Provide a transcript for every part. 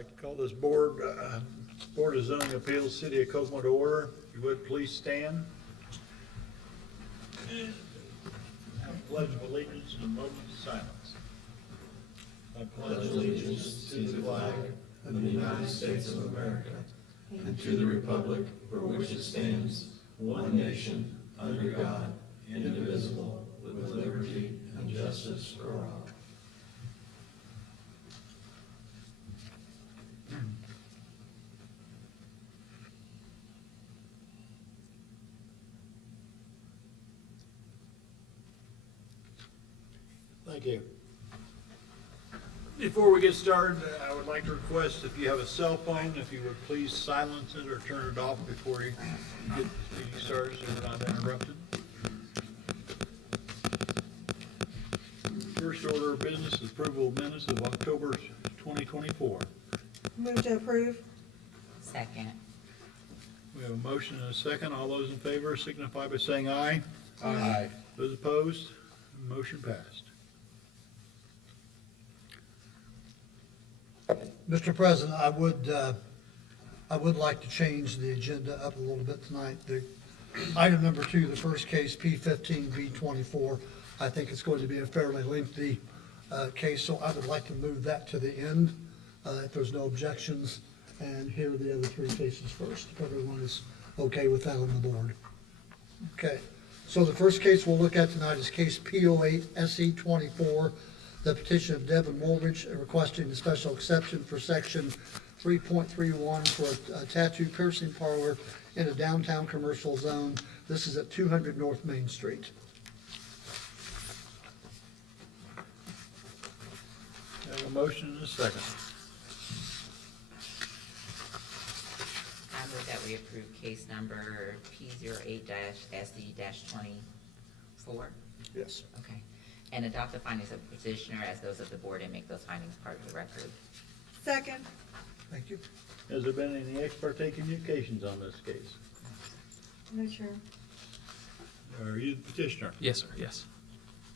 like to call this Board of Zoning Appeals, City of Kokomo to order. If you would, please stand. And have a pledge of allegiance and a moment of silence. I pledge allegiance to the flag of the United States of America and to the republic for which it stands, one nation, under God, indivisible, with liberty and justice for all. Thank you. Before we get started, I would like to request if you have a cell phone, if you would please silence it or turn it off before you get the meeting started so we're not interrupted. First order of business is approval of minutes of October 2024. Move to approve. Second. We have a motion and a second. All those in favor signify by saying aye. Aye. Those opposed, motion passed. Mr. President, I would like to change the agenda up a little bit tonight. The item number 2, the first case, P15V24, I think it's going to be a fairly lengthy case, so I would like to move that to the end if there's no objections, and hear the other 3 cases first, if everyone is okay with that on the board. Okay, so the first case we'll look at tonight is case P08 SE24, the petition of Devin Woolridge requesting a special exception for section 3.31 for a tattoo piercing parlor in a downtown commercial zone. This is at 200 North Main Street. We have a motion and a second. I move that we approve case number P08-SD-24. Yes. Okay. And adopt the findings of the petitioner as those of the board and make those findings part of the record. Second. Thank you. Has there been any ex parte communications on this case? No, sure. Are you the petitioner? Yes, sir, yes.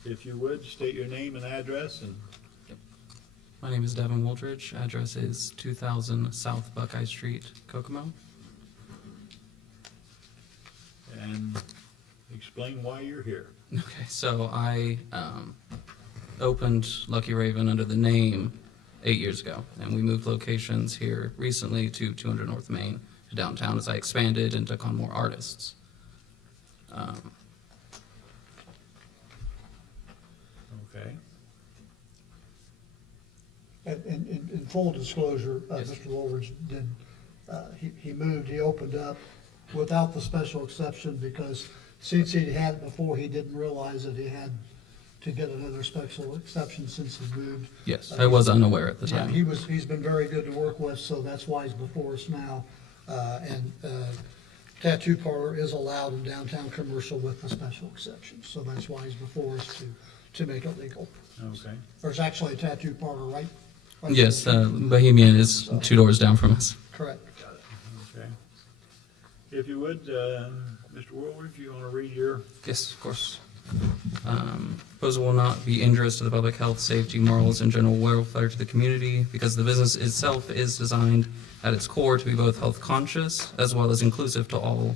If you would, state your name and address and My name is Devin Woolridge. Address is 2000 South Buckeye Street, Kokomo. explain why you're here. Okay, so I opened Lucky Raven under the name 8 years ago, and we moved locations here recently to 200 North Main, to downtown, as I expanded and took on more artists. Okay. In full disclosure, Yes. Mr. Woolridge did, he moved, he opened up without the special exception because since he'd had it before, he didn't realize that he had to get another special exception since he moved. Yes, I was unaware at the Yeah, time. he's been very good to work with, so that's why he's before us now. And tattoo parlor is allowed in downtown commercial with the special exception, so that's why he's before us to make it legal. Okay. There's actually a tattoo parlor, right? Yes, Bohemian is 2 doors down from us. Correct. Okay. If you would, Mr. Woolridge, if you want to read your, Yes, of course. Proposal will not be injurious to the public health, safety, morals, and general welfare to the community because the business itself is designed at its core to be both health conscious as well as inclusive to all.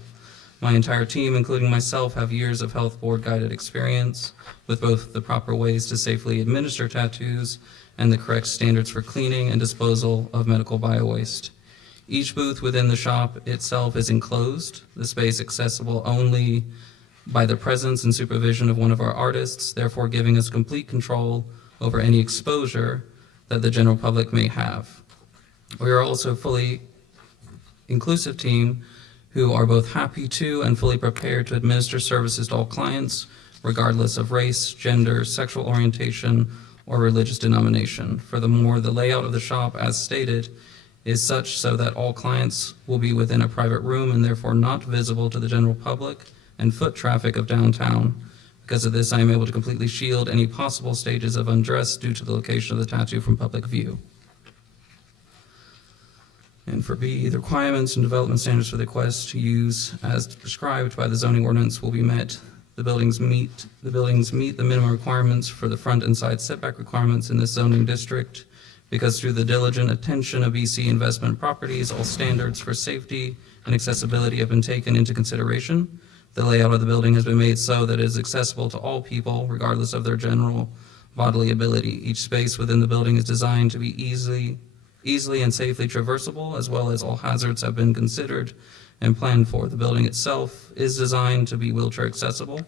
My entire team, including myself, have years of health board guided experience with both the proper ways to safely administer tattoos and the correct standards for cleaning and disposal of medical bio-waste. Each booth within the shop itself is enclosed, the space accessible only by the presence and supervision of one of our artists, therefore giving us complete control over any exposure that the general public may have. We are also a fully inclusive team who are both happy to and fully prepared to administer services to all clients, regardless of race, gender, sexual orientation, or religious denomination. Furthermore, the layout of the shop, as stated, is such so that all clients will be within a private room and therefore not visible to the general public and foot traffic of downtown. Because of this, I am able to completely shield any possible stages of undress due to the location of the tattoo from public view. And for B, the requirements and development standards for the request to use as prescribed by the zoning ordinance will be met. The buildings meet the minimum requirements for the front and side setback requirements in this zoning district. because through the diligent attention of BC Investment Properties, all standards for safety and accessibility have been taken into consideration. The layout of the building has been made so that it is accessible to all people, regardless of their general bodily ability. Each space within the building is designed to be easily and safely traversable, as well as all hazards have been considered and planned for. The building itself is designed to be wheelchair accessible,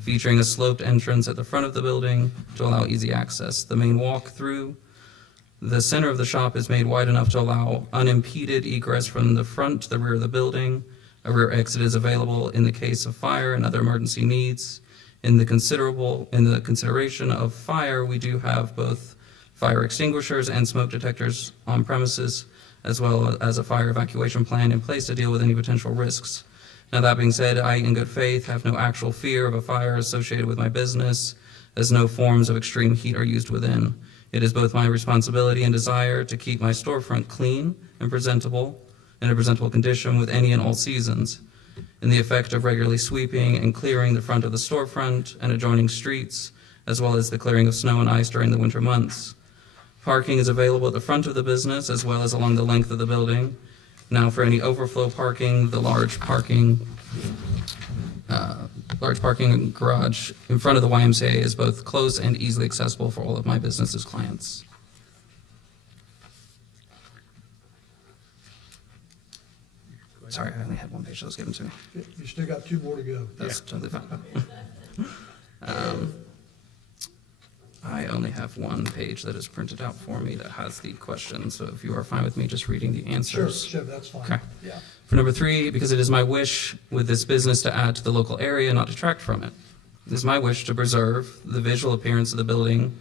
featuring a sloped entrance at the front of the building to allow easy access. The main walk through the center of the shop is made wide enough to allow unimpeded egress from the front to the rear of the building. A rear exit is available in the case of fire and other emergency needs. In the consideration of fire, we do have both fire extinguishers and smoke detectors on premises, as well as a fire evacuation plan in place to deal with any potential risks. Now, that being said, I, in good faith, have no actual fear of a fire associated with my business, as no forms of extreme heat are used within. It is both my responsibility and desire to keep my storefront clean and presentable, in a presentable condition with any and all seasons. In the effect of regularly sweeping and clearing the front of the storefront and adjoining streets, as well as the clearing of snow and ice during the winter months. Parking is available at the front of the business as well as along the length of the building. Now, for any overflow parking, the large parking garage in front of the YMCA is both close and easily accessible for all of my business's clients. Sorry, I only had one page that was given to me. You still got 2 more to go. That's totally fine. I only have one page that is printed out for me that has the questions, so if you are fine with me just reading the answers. Sure, that's fine. Okay. Yeah. For number 3, because it is my wish with this business to add to the local area, not detract from it. It is my wish to preserve the visual appearance of the building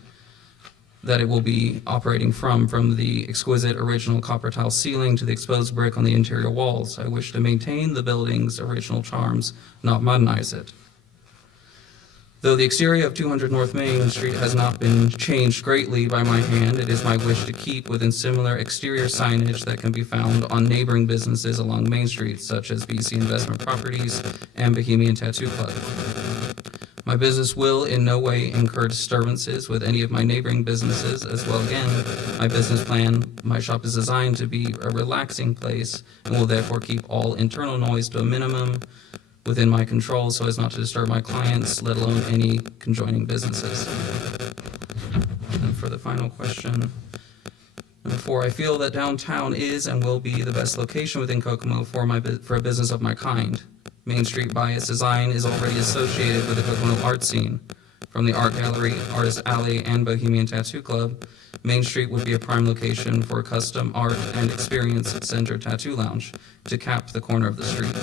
that it will be operating from the exquisite original copper tile ceiling to the exposed brick on the interior walls. I wish to maintain the building's original charms, not modernize it. Though the exterior of 200 North Main Street has not been changed greatly by my hand, it is my wish to keep within similar exterior signage that can be found on neighboring businesses along Main Street, such as BC Investment Properties and Bohemian Tattoo Club. My business will in no way incur disturbances with any of my neighboring businesses. As well, again, my business plan, my shop is designed to be a relaxing place and will therefore keep all internal noise to a minimum within my control so as not to disturb my clients, let alone any conjoining businesses. And for the final question, number 4, I feel that downtown is and will be the best location within Kokomo for a business of my kind. Main Street by its design is already associated with the Kokomo art scene. From the Art Gallery, Artist Alley, and Bohemian Tattoo Club, Main Street would be a prime location for a custom art and experience-centered tattoo lounge to cap the corner of the street.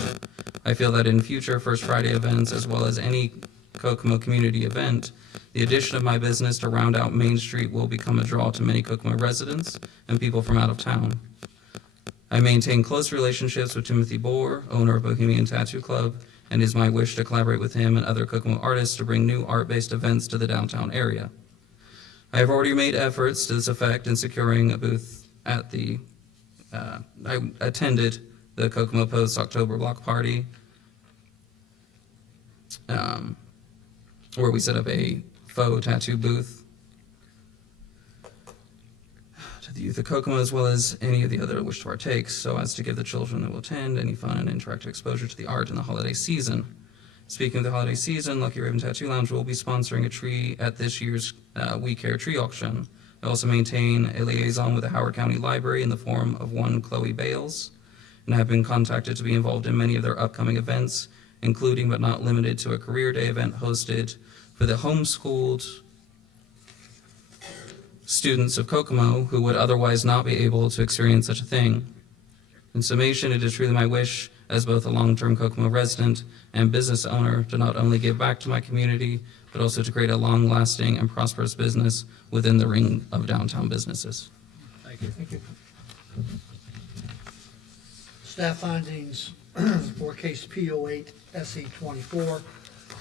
I feel that in future First Friday events, as well as any Kokomo community event, the addition of my business to round out Main Street will become a draw to many Kokomo residents and people from out of town. I maintain close relationships with Timothy Bohr, owner of Bohemian Tattoo Club, and it is my wish to collaborate with him and other Kokomo artists to bring new art-based events to the downtown area. I have already made efforts to this effect in securing a booth at the, I attended the Kokomo Post October Block Party, where we set up a faux tattoo booth to the youth of Kokomo, as well as any of the other wish to partake, so as to give the children that will attend any fun and interactive exposure to the art in the holiday season. Speaking of the holiday season, Lucky Raven Tattoo Lounge will be sponsoring a tree at this year's We Care tree auction. I also maintain a liaison with the Howard County Library in the form of one Chloe Bales, and have been contacted to be involved in many of their upcoming events, including but not limited to a career day event hosted for the homeschooled students of Kokomo who would otherwise not be able to experience such a thing. In summation, it is truly my wish as both a long-term Kokomo resident and business owner to not only give back to my community, but also to create a long-lasting and prosperous business within the ring of downtown businesses. Thank you. Thank you. Staff findings for case P08 SE 24.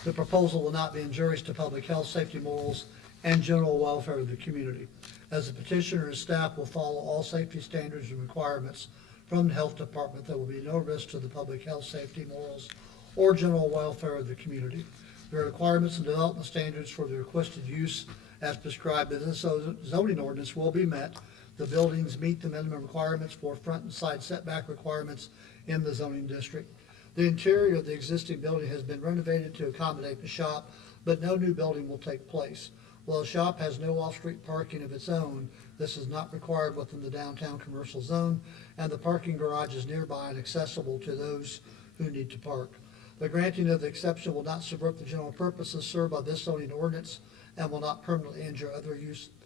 The proposal will not be injurious to public health, safety, morals, and general welfare of the community, as the petitioner and staff will follow all safety standards and requirements from the health department. There will be no risk to the public health, safety, morals, or general welfare of the community. The requirements and development standards for the requested use as prescribed in the zoning ordinance will be met. The buildings meet the minimum requirements for front and side setback requirements in the zoning district. The interior of the existing building has been renovated to accommodate the shop, but no new building will take place. While the shop has no off-street parking of its own, this is not required within the downtown commercial zone, and the parking garage is nearby and accessible to those who need to park. The granting of the exception will not subvert the general purposes served by this zoning ordinance and will not permanently injure other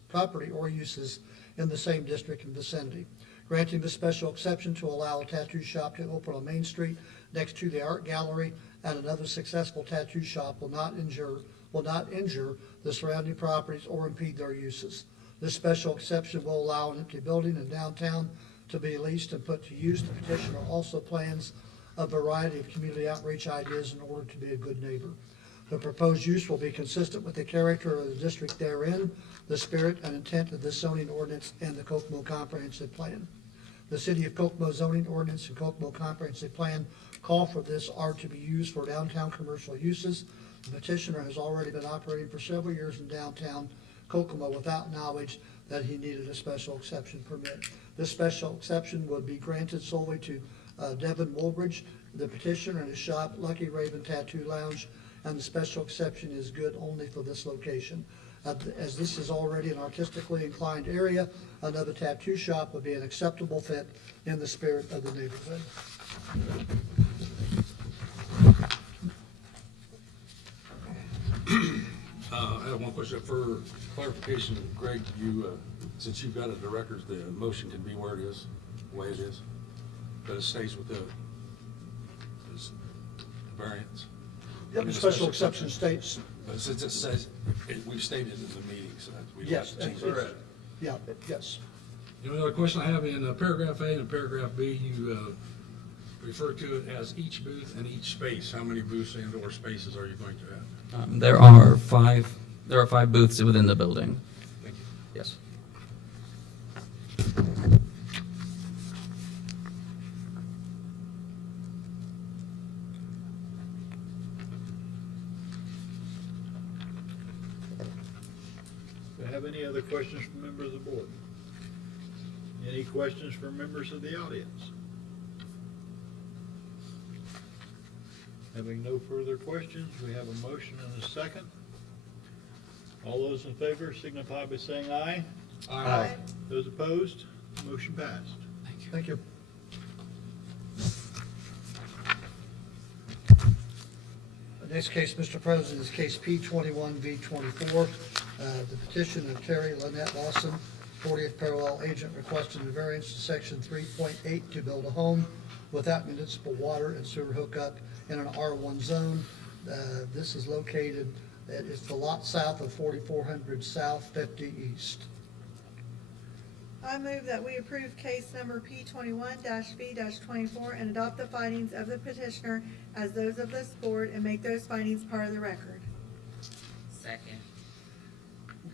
property or uses in the same district and vicinity. Granting the special exception to allow a tattoo shop to open on Main Street next to the art gallery and another successful tattoo shop will not injure the surrounding properties or impede their uses. This special exception will allow an empty building in downtown to be leased and put to use. The petitioner also plans a variety of community outreach ideas in order to be a good neighbor. The proposed use will be consistent with the character of the district therein, the spirit and intent of this zoning ordinance and the Kokomo Comprehensive Plan. The City of Kokomo zoning ordinance and Kokomo Comprehensive Plan call for this are to be used for downtown commercial uses. The petitioner has already been operating for several years in downtown Kokomo without knowledge that he needed a special exception permit. This special exception would be granted solely to Devin Woolbridge, the petitioner, and his shop, Lucky Raven Tattoo Lounge, and the special exception is good only for this location. As this is already an artistically inclined area, another tattoo shop would be an acceptable fit in the spirit of the neighborhood. I have one question for clarification. Greg, you, since you've got it, the records, the motion can be where it is, the way it is, but it stays with the variance. Yep, the special exception states, But since it says, we've stated in the meeting, so that we don't yes, have to change it's- it. yeah, yes. The only other question I have in paragraph A and paragraph B, you refer to it as each booth and each space. How many booths and or spaces are you going to have? There are five booths within the building. Thank you. Yes. Do I have any other questions from members of the board? Any questions from members of the audience? Having no further questions, we have a motion and a second. All those in favor signify by saying aye. Aye. Those opposed, motion passed. Thank you. The next case, Mr. President, is case P21V24. The petition of Terry Lynette Lawson, 40th parallel agent, requesting a variance to section 3.8 to build a home without municipal water and sewer hookup in an R1 zone. This is located, it's the lot south of 4400 South 50 East. I move that we approve case number P21-V-24 and adopt the findings of the petitioner as those of this board and make those findings part of the record. Second.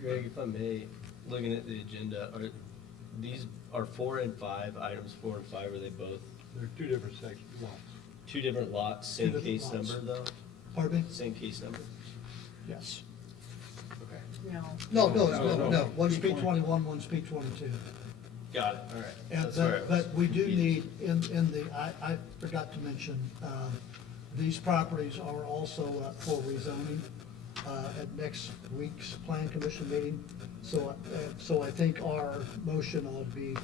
Greg, if I may, looking at the agenda, are 4 and 5, items 4 and 5, are they both There are two different sections, lots. two different lots, Two same different case lots. number though? Pardon me? Same case number? Yes. Okay. No, one's P21, one's P22. Got it, all right. And, That's where I was but we do confused. need, in the, I forgot to mention, these properties are also up for rezoning, at next week's plan commission meeting. So I think our motion ought to be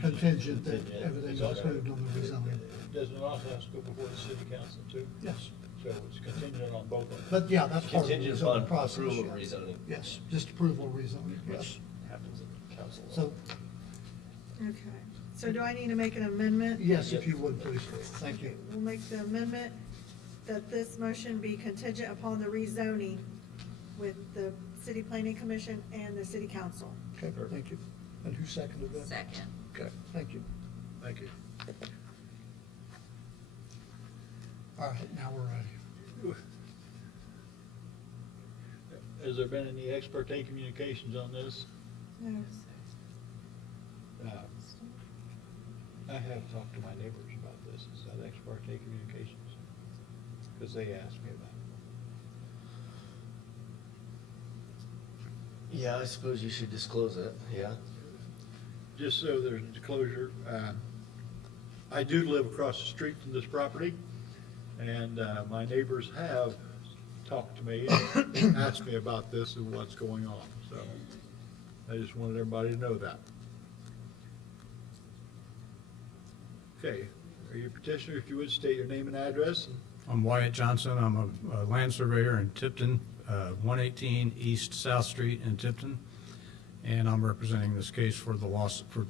contingent that everything's approved on the rezoning. Doesn't it also have to go before the city council too? Yes, So it's contingent on both of them. but yeah, that's part of the Contingent rezoning upon process. approval of yeah. rezoning, Yes, just approval of rezoning, yes. which happens at council. So, Okay. So do I need to make an amendment? yes, if you would, please. Thank you. We'll make the amendment that this motion be contingent upon the rezoning with the city planning commission and the city council. Okay, thank you. And who seconded that? Second. Okay, thank you. Thank you. All right, now we're ready. Has there been any ex parte communications on this? No. I have talked to my neighbors about this. Is that ex parte communications? Because they asked me about it. Yeah, I suppose you should disclose it, yeah. just so there's disclosure, I do live across the street from this property, and my neighbors have talked to me and asked me about this and what's going on, so I just wanted everybody to know that. Okay, are you a petitioner? If you would, state your name and address. I'm Wyatt Johnson. I'm a land surveyor in Tipton, 118 East South Street in Tipton, and I'm representing this case for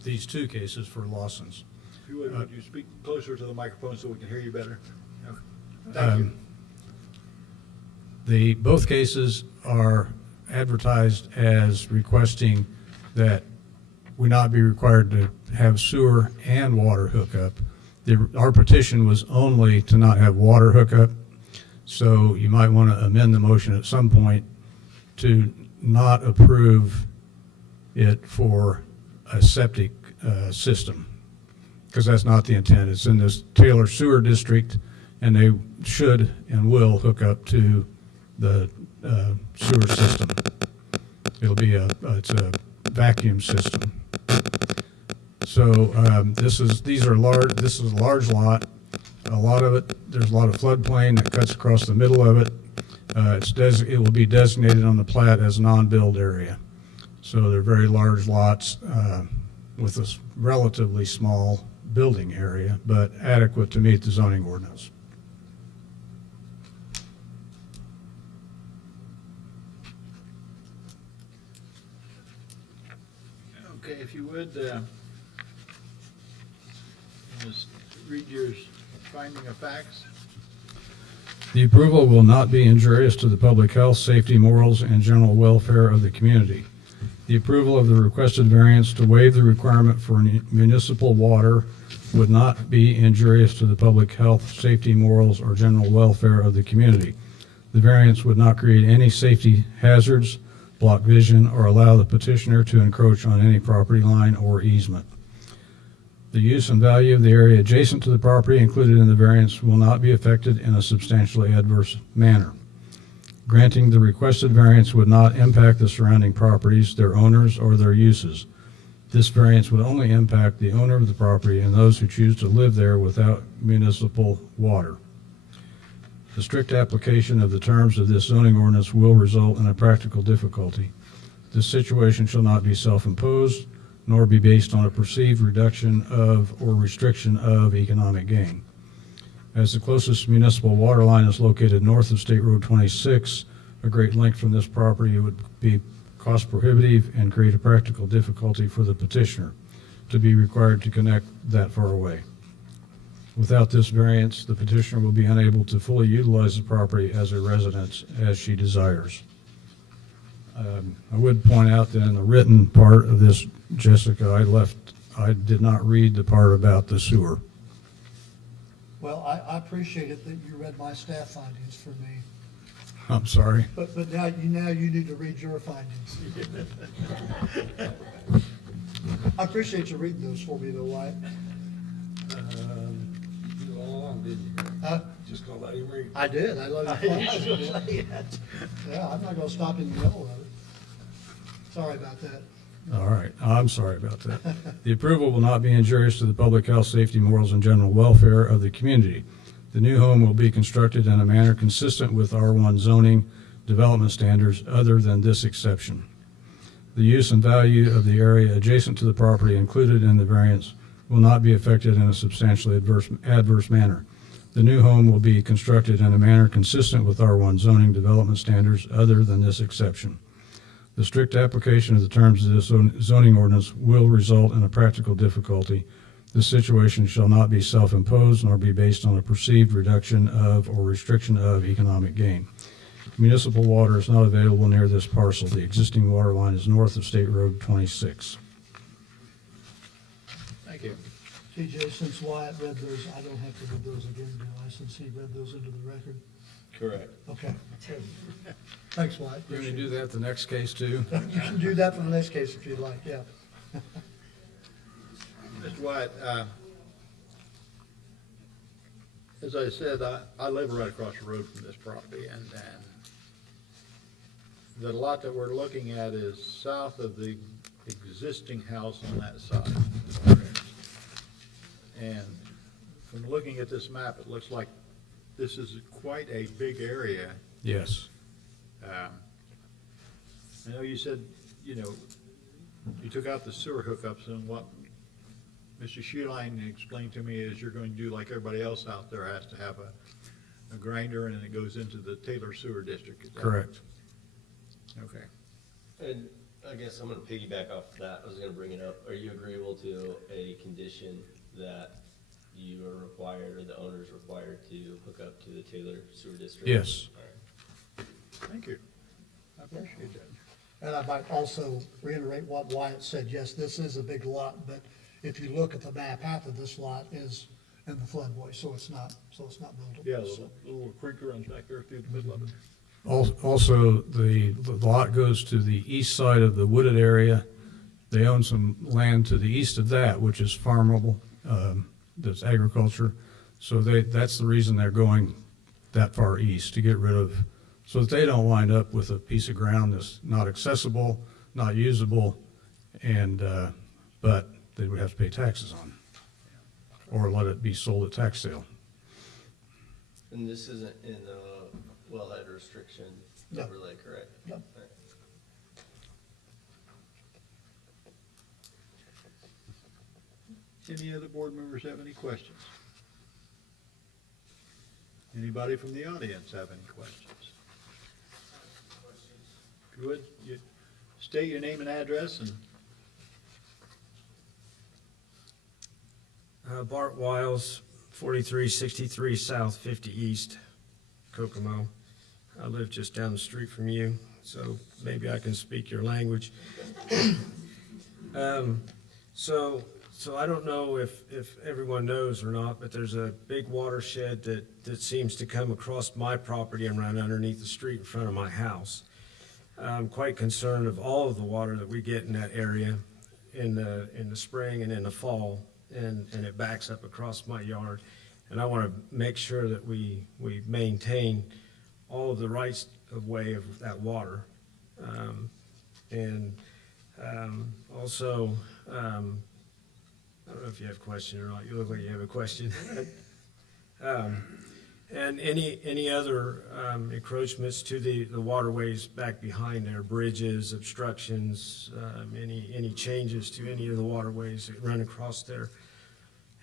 these two cases for Lawson's. If you would you speak closer to the microphone so we can hear you better? Okay. Thank you. Both cases are advertised as requesting that we not be required to have sewer and water hookup. Our petition was only to not have water hookup, so you might want to amend the motion at some point to not approve it for a septic system, because that's not the intent. It's in this Taylor Sewer District, and they should and will hook up to the sewer system. It'll be it's a vacuum system. So this is a large lot. A lot of it, there's a lot of floodplain that cuts across the middle of it. It will be designated on the plat as non-build area. So they're very large lots with a relatively small building area, but adequate to meet the zoning ordinance. Okay, if you would, just read your finding of facts. The approval will not be injurious to the public health, safety, morals, and general welfare of the community. The approval of the requested variance to waive the requirement for municipal water would not be injurious to the public health, safety, morals, or general welfare of the community. The variance would not create any safety hazards, block vision, or allow the petitioner to encroach on any property line or easement. The use and value of the area adjacent to the property included in the variance will not be affected in a substantially adverse manner. Granting the requested variance would not impact the surrounding properties, their owners, or their uses. This variance would only impact the owner of the property and those who choose to live there without municipal water. The strict application of the terms of this zoning ordinance will result in a practical difficulty. This situation shall not be self-imposed, nor be based on a perceived reduction of or restriction of economic gain. As the closest municipal water line is located north of State Road 26, a great length from this property would be cost prohibitive and create a practical difficulty for the petitioner to be required to connect that far away. Without this variance, the petitioner will be unable to fully utilize the property as a residence as she desires. I would point out that in the written part of this, Jessica, I did not read the part about the sewer. Well, I appreciate it that you read my staff findings for me, I'm sorry. but now you need to read your findings. I appreciate you reading those for me though, Wyatt. You did all along, didn't you? Just gonna let him read. I did, I love your findings. Yeah, I'm not gonna stop in the middle of it. Sorry about that. All right, I'm sorry about that. The approval will not be injurious to the public health, safety, morals, and general welfare of the community. The new home will be constructed in a manner consistent with R1 zoning development standards other than this exception. The use and value of the area adjacent to the property included in the variance will not be affected in a substantially adverse manner. The new home will be constructed in a manner consistent with R1 zoning development standards other than this exception. The strict application of the terms of this zoning ordinance will result in a practical difficulty. This situation shall not be self-imposed nor be based on a perceived reduction of or restriction of economic gain. Municipal water is not available near this parcel. The existing water line is north of State Road 26. Thank you. TJ, since Wyatt read those, I don't have to read those again, do I, since he read those into the record? Correct. Okay. Thanks, Wyatt. You're going to do that the next case too? You can do that for the next case if you'd like, yeah. Mr. Wyatt, as I said, I live right across the road from this property, and the lot that we're looking at is south of the existing house on that side. And from looking at this map, it looks like this is quite a big area. Yes. I know you said, you know, you took out the sewer hookups, and what Mr. Schuline explained to me is you're going to do like everybody else out there, has to have a grinder, and it goes into the Taylor Sewer District. Is that- Correct. Okay. And I guess I'm gonna piggyback off of that. I was gonna bring it up. Are you agreeable to a condition that you are required, or the owner is required to hook up to the Taylor Sewer District? Yes. All right. Thank you. I appreciate that. And I might also reiterate what Wyatt said, yes, this is a big lot, but if you look at the map, half of this lot is in the floodway, so it's not buildable. Yeah, So- the little creek runs back there through the middle of it. Also, the lot goes to the east side of the wooded area. They own some land to the east of that, which is farmable, that's agriculture. So that's the reason they're going that far east, to get rid of, so that they don't wind up with a piece of ground that's not accessible, not usable, and, but they would have to pay taxes on, or let it be sold at tax sale. And this isn't in the wellhead restriction No. overlay, correct? No. All right. Any other board members have any questions? Anybody from the audience have any questions? Good. You state your name and address and Bart Wiles, 4363 South 50 East, Kokomo. I live just down the street from you, so maybe I can speak your language. So I don't know if everyone knows or not, but there's a big watershed that seems to come across my property and run underneath the street in front of my house. I'm quite concerned of all of the water that we get in that area in the spring and in the fall, and it backs up across my yard. And I want to make sure that we maintain all of the rights of way of that water. Also, I don't know if you have a question or not. You look like you have a question. And any other encroachments to the waterways back behind there, bridges, obstructions, any changes to any of the waterways that run across there.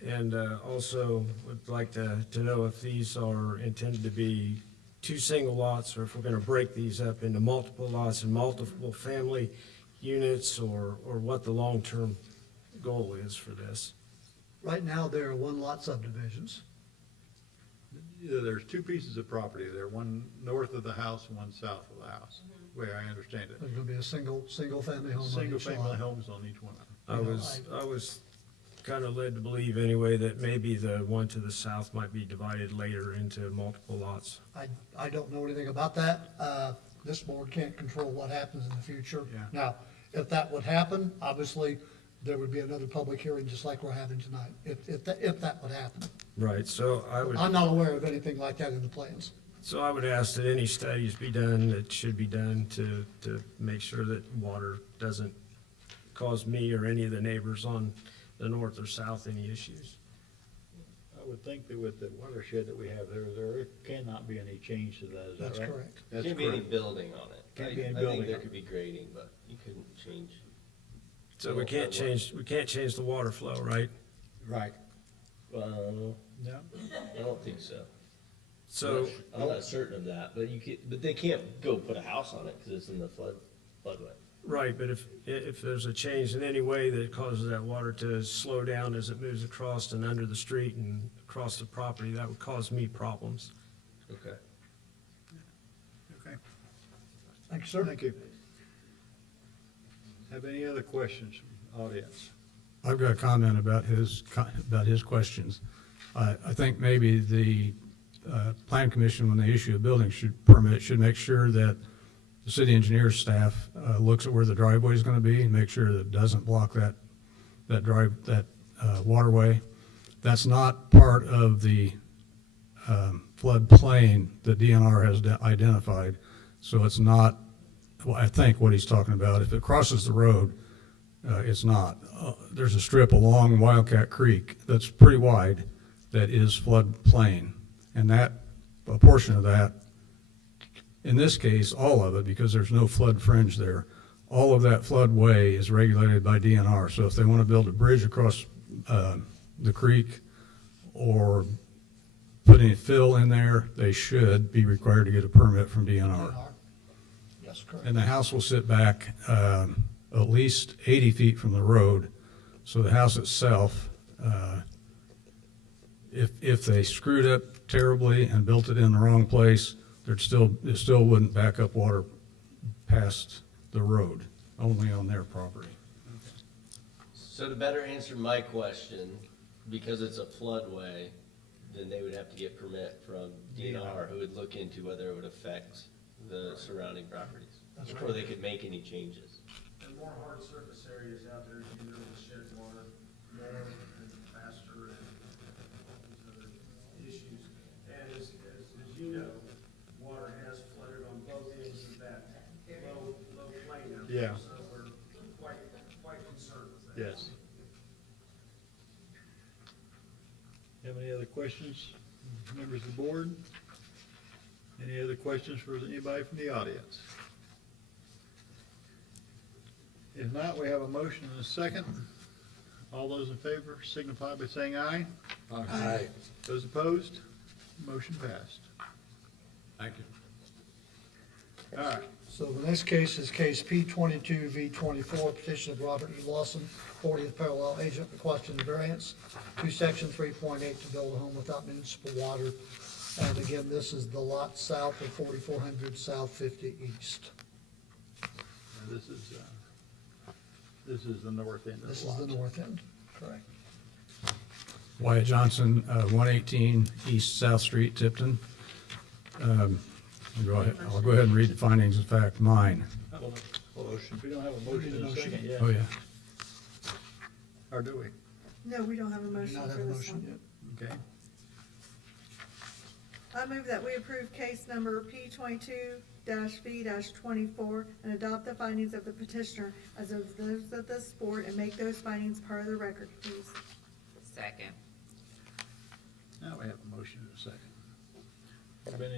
And also would like to know if these are intended to be two single lots, or if we're gonna break these up into multiple lots and multiple family units, or what the long-term goal is for this. Right now, there are one-lot subdivisions. there's two pieces of property there, one north of the house and one south of the house, the way I understand it. There's gonna be a single-family home on each Single-family lot. homes on each one of them. I was kind of led to believe anyway that maybe the one to the south might be divided later into multiple lots. I don't know anything about that. This board can't control what happens in the future. Yeah. Now, if that would happen, obviously, there would be another public hearing just like we're having tonight, if that would happen. Right, so I'm not aware of anything like that in the plans. I would ask that any studies be done that should be done to make sure that water doesn't cause me or any of the neighbors on the north or south any issues. I would think that with the watershed that we have there cannot be any change to that, is that right? That's correct. That's Can't be any correct. building on it. Can't be any I building think there on it. could be grading, but you couldn't change. So we can't change the water flow, right? Right. Well, No? I don't think so. So, I'm not certain of that, but they can't go put a house on it because it's in the floodway. right, but if there's a change in any way that causes that water to slow down as it moves across and under the street and across the property, that would cause me problems. Okay. Okay. Thank you, sir. Thank you. Have any other questions from the audience? I've got a comment about his questions. I think maybe the plan commission, when they issue a building permit, should make sure that the city engineer staff looks at where the driveway is gonna be and make sure that it doesn't block that waterway. That's not part of the floodplain that DNR has identified, so it's not, well, I think what he's talking about, if it crosses the road, It's not. There's a strip along Wildcat Creek that's pretty wide that is floodplain. And that, a portion of that, in this case, all of it, because there's no flood fringe there, all of that floodway is regulated by DNR. So if they want to build a bridge across the creek or put any fill in there, they should be required to get a permit from DNR. Yes, correct. And the house will sit back at least 80 feet from the road. So the house itself, if they screwed up terribly and built it in the wrong place, it still wouldn't back up water past the road, only on their property. So to better answer my question, because it's a floodway, then they would have to get permit from DNR, who would look into whether it would affect the surrounding properties, before they could make any changes. And more hard surface areas out there, you know, will shed water more and faster and all these other issues. And as you know, water has flooded on both ends of that low plain out there. Yeah. So we're quite concerned with that. Yes. Have any other questions, members of the board? Any other questions for anybody from the audience? If not, we have a motion and a second. All those in favor signify by saying aye. Aye. Those opposed, motion passed. Thank you. All right, So the next case is case P22V24, petition of Robert E. Lawson, 40th parallel agent, requesting a variance to section 3.8 to build a home without municipal water. And again, this is the lot south of 4400 South 50 East. now this is the north end of This the is lot. the north end, correct? Wyatt Johnson, 118 East South Street, Tipton. I'll go ahead and read the findings of fact, mine. Motion. We don't have a motion and a second yet, Oh, yeah. or do we? No, we don't have a We do motion not have for a this motion one. yet. Okay, I move that we approve case number P22-V-24 and adopt the findings of the petitioner as of those of this board and make those findings part of the record, please. Second. now we have a motion and a second. Have been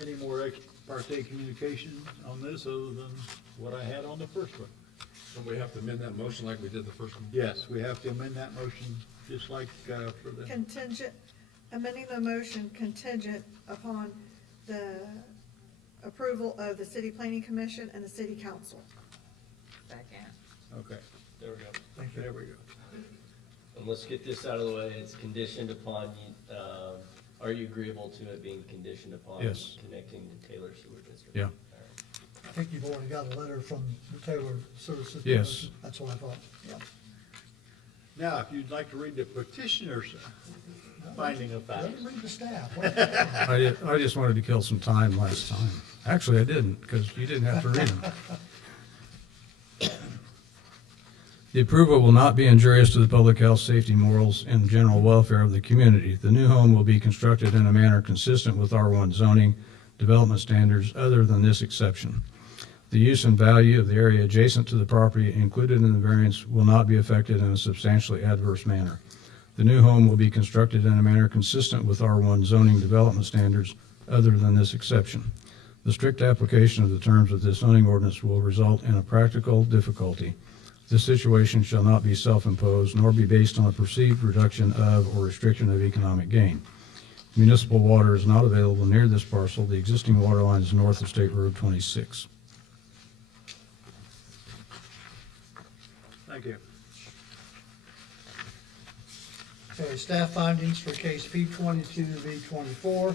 any more ex parte communication on this other than what I had on the first one? So we have to amend that motion like we did the first one? Yes, we have to amend that motion, just like for the, Contingent, amending the motion contingent upon the approval of the city planning commission and the city council. Second. okay, There we go. Thank you. there we go. And let's get this out of the way. It's conditioned upon, are you agreeable to it being conditioned upon Yes. connecting to Taylor Sewer District? Yeah. All right. I think you've already got a letter from the Taylor Services. Yes. That's what I thought, yeah. Now, if you'd like to read the petitioner's finding of Let facts. me read the staff. I just wanted to kill some time last time. Actually, I didn't, because you didn't have to read them. The approval will not be injurious to the public health, safety, morals, and general welfare of the community. The new home will be constructed in a manner consistent with R1 zoning development standards other than this exception. The use and value of the area adjacent to the property included in the variance will not be affected in a substantially adverse manner. The new home will be constructed in a manner consistent with R1 zoning development standards other than this exception. The strict application of the terms of this zoning ordinance will result in a practical difficulty. This situation shall not be self-imposed nor be based on a perceived reduction of or restriction of economic gain. Municipal water is not available near this parcel. The existing water line is north of State Road 26. Thank you. Okay, staff findings for case P22V24.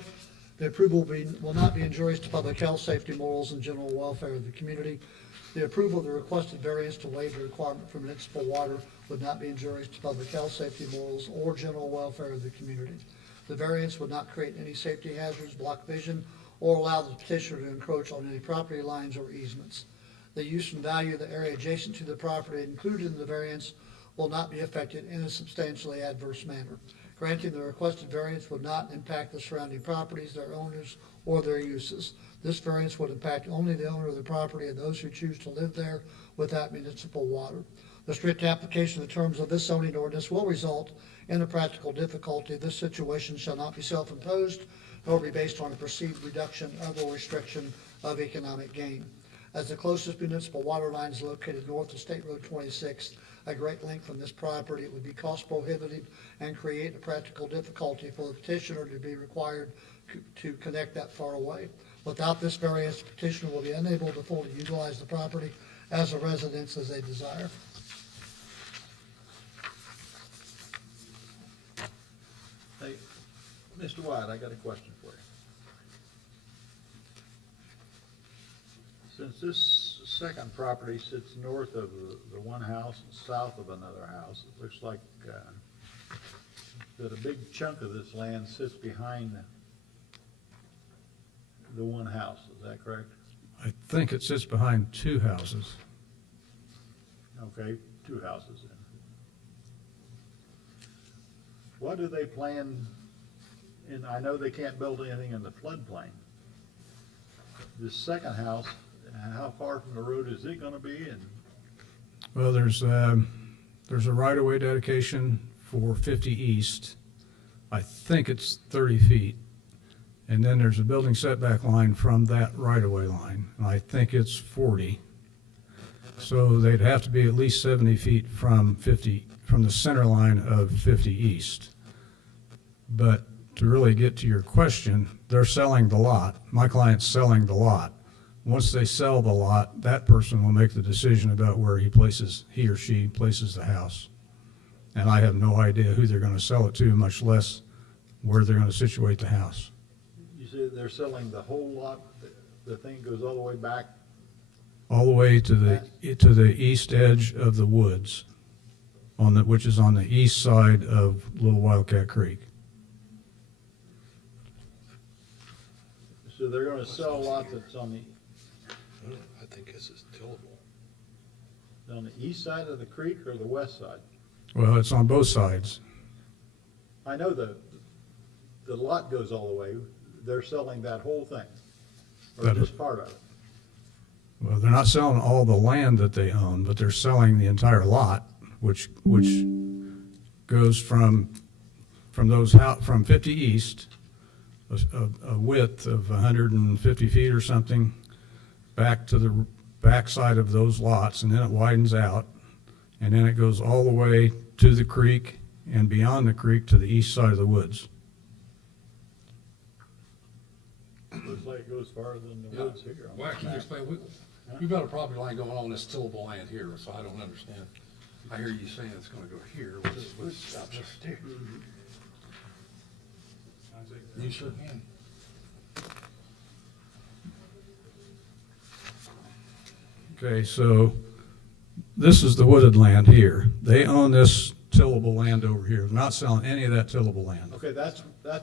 The approval will not be injurious to public health, safety, morals, and general welfare of the community. The approval of the requested variance to waive the requirement for municipal water would not be injurious to public health, safety, morals, or general welfare of the community. The variance would not create any safety hazards, block vision, or allow the petitioner to encroach on any property lines or easements. The use and value of the area adjacent to the property included in the variance will not be affected in a substantially adverse manner. Granting the requested variance would not impact the surrounding properties, their owners, or their uses. This variance would impact only the owner of the property and those who choose to live there without municipal water. The strict application of the terms of this zoning ordinance will result in a practical difficulty. This situation shall not be self-imposed, nor be based on a perceived reduction of or restriction of economic gain. As the closest municipal water line is located north of State Road 26, a great length from this property, it would be cost prohibitive and create a practical difficulty for the petitioner to be required to connect that far away. Without this variance, the petitioner will be unable to fully utilize the property as a residence as they desire. Hey, Mr. White, I got a question for you. Since this second property sits north of the one house and south of another house, it looks like that a big chunk of this land sits behind the one house. Is that correct? I think it sits behind two houses. Okay, two houses then. What do they plan, and I know they can't build anything in the floodplain. This second house, how far from the road is it gonna be, and Well, there's a right-of-way dedication for 50 East. I think it's 30 feet. And then there's a building setback line from that right-of-way line, and I think it's 40. So they'd have to be at least 70 feet from the center line of 50 East. But to really get to your question, they're selling the lot. My client's selling the lot. Once they sell the lot, that person will make the decision about where he or she places the house. And I have no idea who they're gonna sell it to, much less where they're gonna situate the house. you say they're selling the whole lot, the thing goes all the way back? All the way to the east edge of the woods, which is on the east side of Little Wildcat Creek. So they're gonna sell a lot that's on I think this is tillable. the east side of the creek or the west side? Well, it's on both sides. I know the lot goes all the way, they're selling that whole thing, or That is- just part of it. Well, they're not selling all the land that they own, but they're selling the entire lot, which goes from 50 East, a width of 150 feet or something, back to the back side of those lots, and then it widens out, and then it goes all the way to the creek and beyond the creek to the east side of the woods. Looks like it goes farther than the woods here. on Well, the can you back. explain, we've got a property line going on this tillable land here, so I don't understand. I hear you saying it's gonna go here. What's stops us there? You sure can. Okay, so this is the wooded land here. They own this tillable land over here. They're not selling any of that tillable land. Okay, that's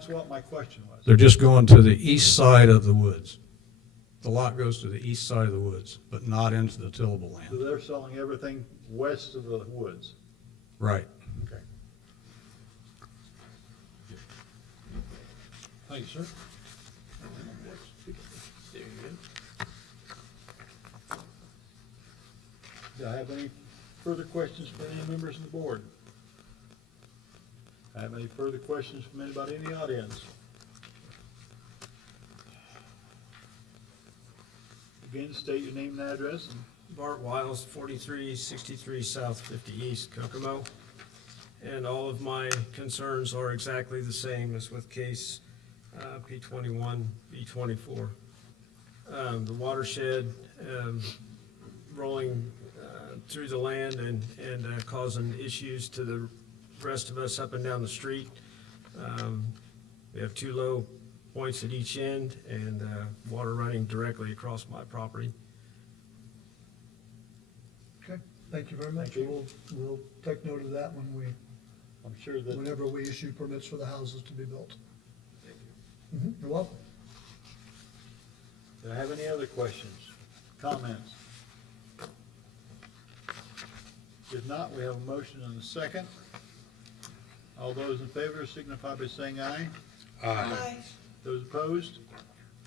what my question was. They're just going to the east side of the woods. The lot goes to the east side of the woods, but not into the tillable So land. they're selling everything west of the woods? Right. Okay. Thank you, sir. Do I have any further questions for any members of the board? I have any further questions from anybody in the audience? Again, state your name and address. Bart Wiles, 4363 South 50 East, Kokomo. And all of my concerns are exactly the same as with case P21, B24. The watershed rolling through the land and causing issues to the rest of us up and down the street. We have two low points at each end and water running directly across my property. Okay, thank you very much. Thank you. We'll take note of that I'm sure that, whenever we issue permits for the houses to be built. You're welcome. do I have any other questions, comments? If not, we have a motion and a second. All those in favor signify by saying aye. Aye. Those opposed,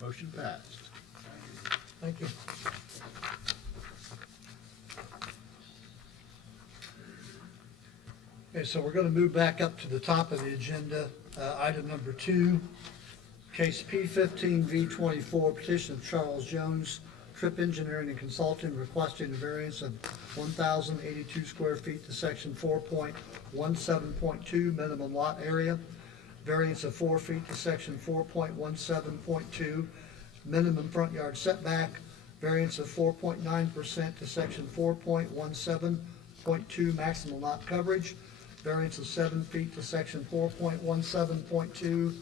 motion passed. Thank you. Okay, so we're going to move back up to the top of the agenda. Item number 2, case P15V24, petition of Charles Jones, Trip Engineering and Consulting, requesting a variance of 1,082 square feet to section 4.17.2 minimum lot area, variance of 4 feet to section 4.17.2 minimum front yard setback, variance of 4.9% to section 4.17.2 maximum lot coverage, variance of 7 feet to section 4.17.2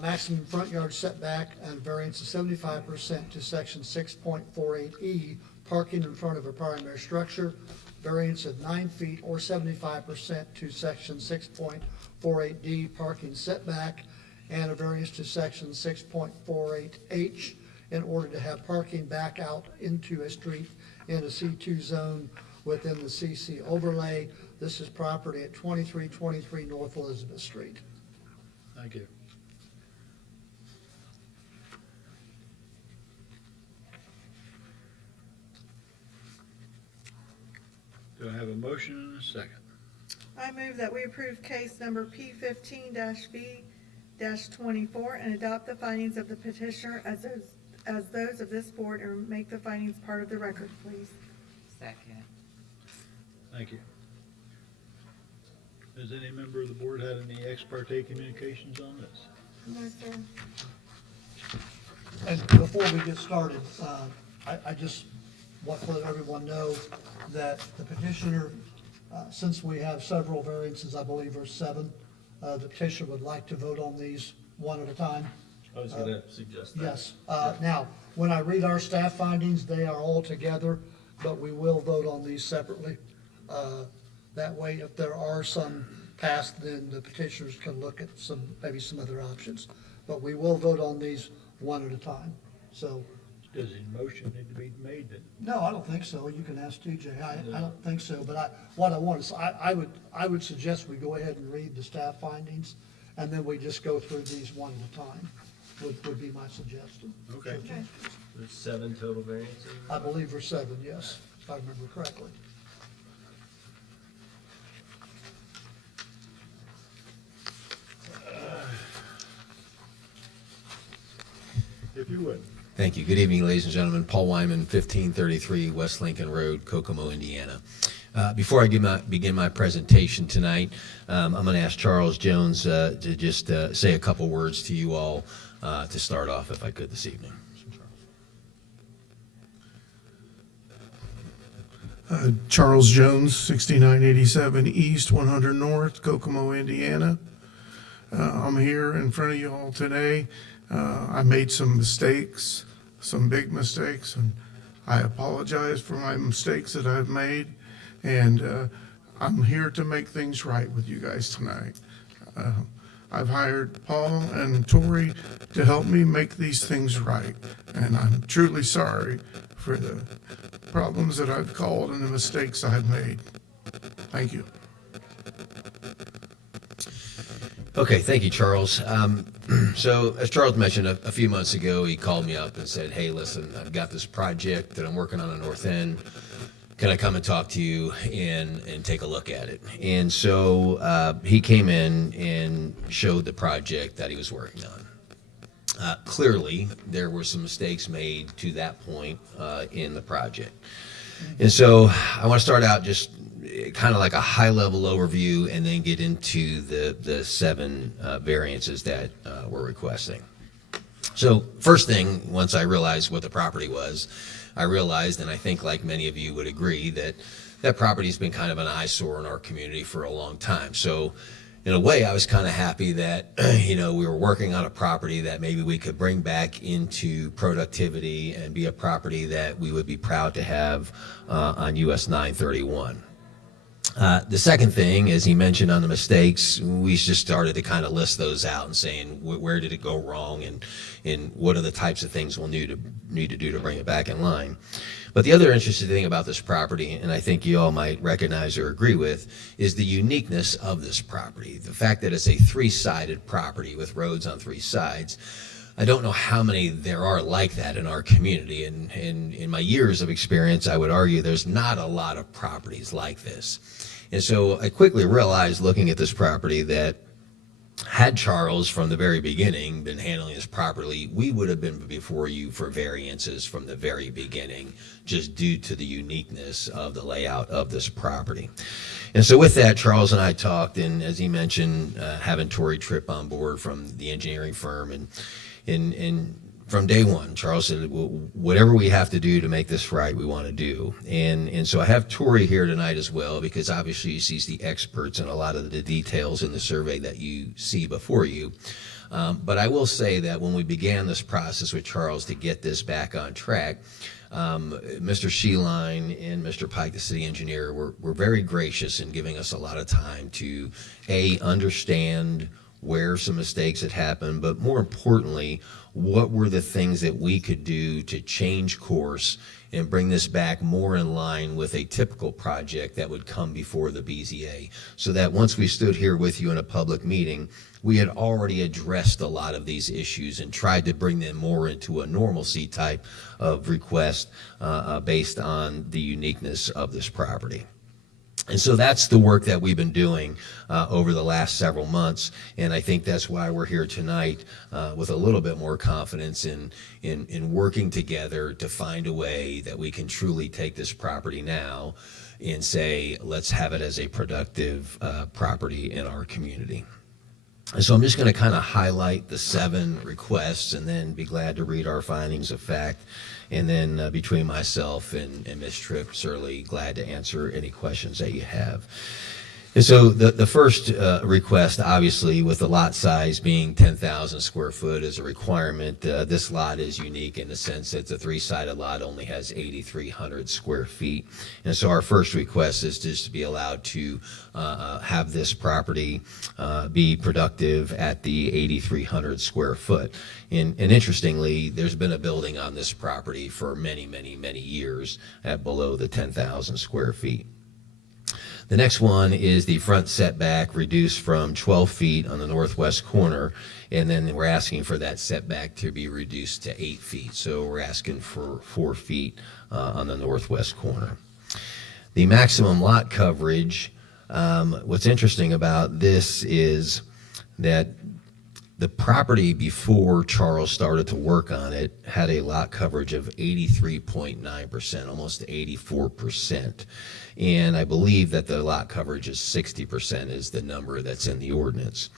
maximum front yard setback, and variance of 75% to section 6.48E parking in front of a primary structure, variance of 9 feet or 75% to section 6.48D parking setback, and a variance to section 6.48H in order to have parking back out into a street in a C2 zone within the CC overlay. This is property at 2323 North Elizabeth Street. Thank you. Do I have a motion and a second? I move that we approve case number P15-V-24 and adopt the findings of the petitioner as those of this board, and make the findings part of the record, please. Second. Thank you. Has any member of the board had any ex parte communications on this? No, sir. And before we get started, I just want to let everyone know that the petitioner, since we have several variances, I believe there's 7, the petitioner would like to vote on these one at a time. I was gonna suggest that. Yes. Now, when I read our staff findings, they are all together, but we will vote on these separately. That way, if there are some passed, then the petitioners can look at maybe some other options. But we will vote on these one at a time. So, Does a motion need to be made then? no, I don't think so. You can ask TJ. I don't think so. But what I want is, I would suggest we go ahead and read the staff findings, and then we just go through these one at a time, would be my suggestion. Okay. Okay. There's 7 total variances? I believe there's 7, yes, if I remember correctly. If you would. Thank you. Good evening, ladies and gentlemen. Paul Wyman, 1533 West Lincoln Road, Kokomo, Indiana. Before I begin my presentation tonight, I'm going to ask Charles Jones to just say a couple words to you all to start off, if I could, this evening. Charles Jones, 6987 East, 100 North, Kokomo, Indiana. I'm here in front of you all today. I made some mistakes, some big mistakes, and I apologize for my mistakes that I've made. And I'm here to make things right with you guys tonight. I've hired Paul and Tori to help me make these things right. And I'm truly sorry for the problems that I've caused and the mistakes I've made. Thank you. Okay, thank you, Charles. So, as Charles mentioned, a few months ago, he called me up and said, hey, listen, I've got this project that I'm working on in North End. Can I come and talk to you and take a look at it? And so he came in and showed the project that he was working on. Clearly, there were some mistakes made to that point in the project. And so I want to start out just kind of like a high-level overview and then get into the 7 variances that we're requesting. So first thing, once I realized what the property was, I realized, and I think like many of you would agree, that that property's been kind of an eyesore in our community for a long time. So in a way, I was kind of happy that, we were working on a property that maybe we could bring back into productivity and be a property that we would be proud to have on US 931. The second thing, as he mentioned on the mistakes, we just started to kind of list those out and saying where did it go wrong and what are the types of things we'll need to do to bring it back in line. But the other interesting thing about this property, and I think you all might recognize or agree with, is the uniqueness of this property. The fact that it's a 3-sided property with roads on 3 sides. I don't know how many there are like that in our community, and in my years of experience, I would argue there's not a lot of properties like this. And so I quickly realized, looking at this property, that had Charles from the very beginning been handling this properly, we would have been before you for variances from the very beginning, just due to the uniqueness of the layout of this property. And so with that, Charles and I talked, and as he mentioned, having Tory Tripp on board from the engineering firm, and from day one, Charles said, well, whatever we have to do to make this right, we want to do. And so I have Tory here tonight as well, because obviously he's the experts in a lot of the details in the survey that you see before you. But I will say that when we began this process with Charles to get this back on track, Mr. Sheeline and Mr. Pike, the city engineer, were very gracious in giving us a lot of time to, understand where some mistakes had happened, but more importantly, what were the things that we could do to change course and bring this back more in line with a typical project that would come before the BZA, so that once we stood here with you in a public meeting, we had already addressed a lot of these issues and tried to bring them more into a normalcy type of request based on the uniqueness of this property. And so that's the work that we've been doing over the last several months, and I think that's why we're here tonight with a little bit more confidence in working together to find a way that we can truly take this property now and say, let's have it as a productive property in our community. And so I'm just going to kind of highlight the 7 requests and then be glad to read our findings of fact. And then between myself and Ms. Tripp, certainly glad to answer any questions that you have. And so the first request, obviously, with the lot size being 10,000 square foot is a requirement. This lot is unique in the sense that the 3-sided lot only has 8,300 square feet. And so our first request is just to be allowed to have this property be productive at the 8,300 square foot. And interestingly, there's been a building on this property for many, many, many years at below the 10,000 square feet. The next one is the front setback reduced from 12 feet on the northwest corner, and then we're asking for that setback to be reduced to 8 feet. So we're asking for 4 feet on the northwest corner. The maximum lot coverage, what's interesting about this is that the property before Charles started to work on it had a lot coverage of 83.9%, almost 84%. And I believe that the lot coverage is 60% is the number that's in the ordinance.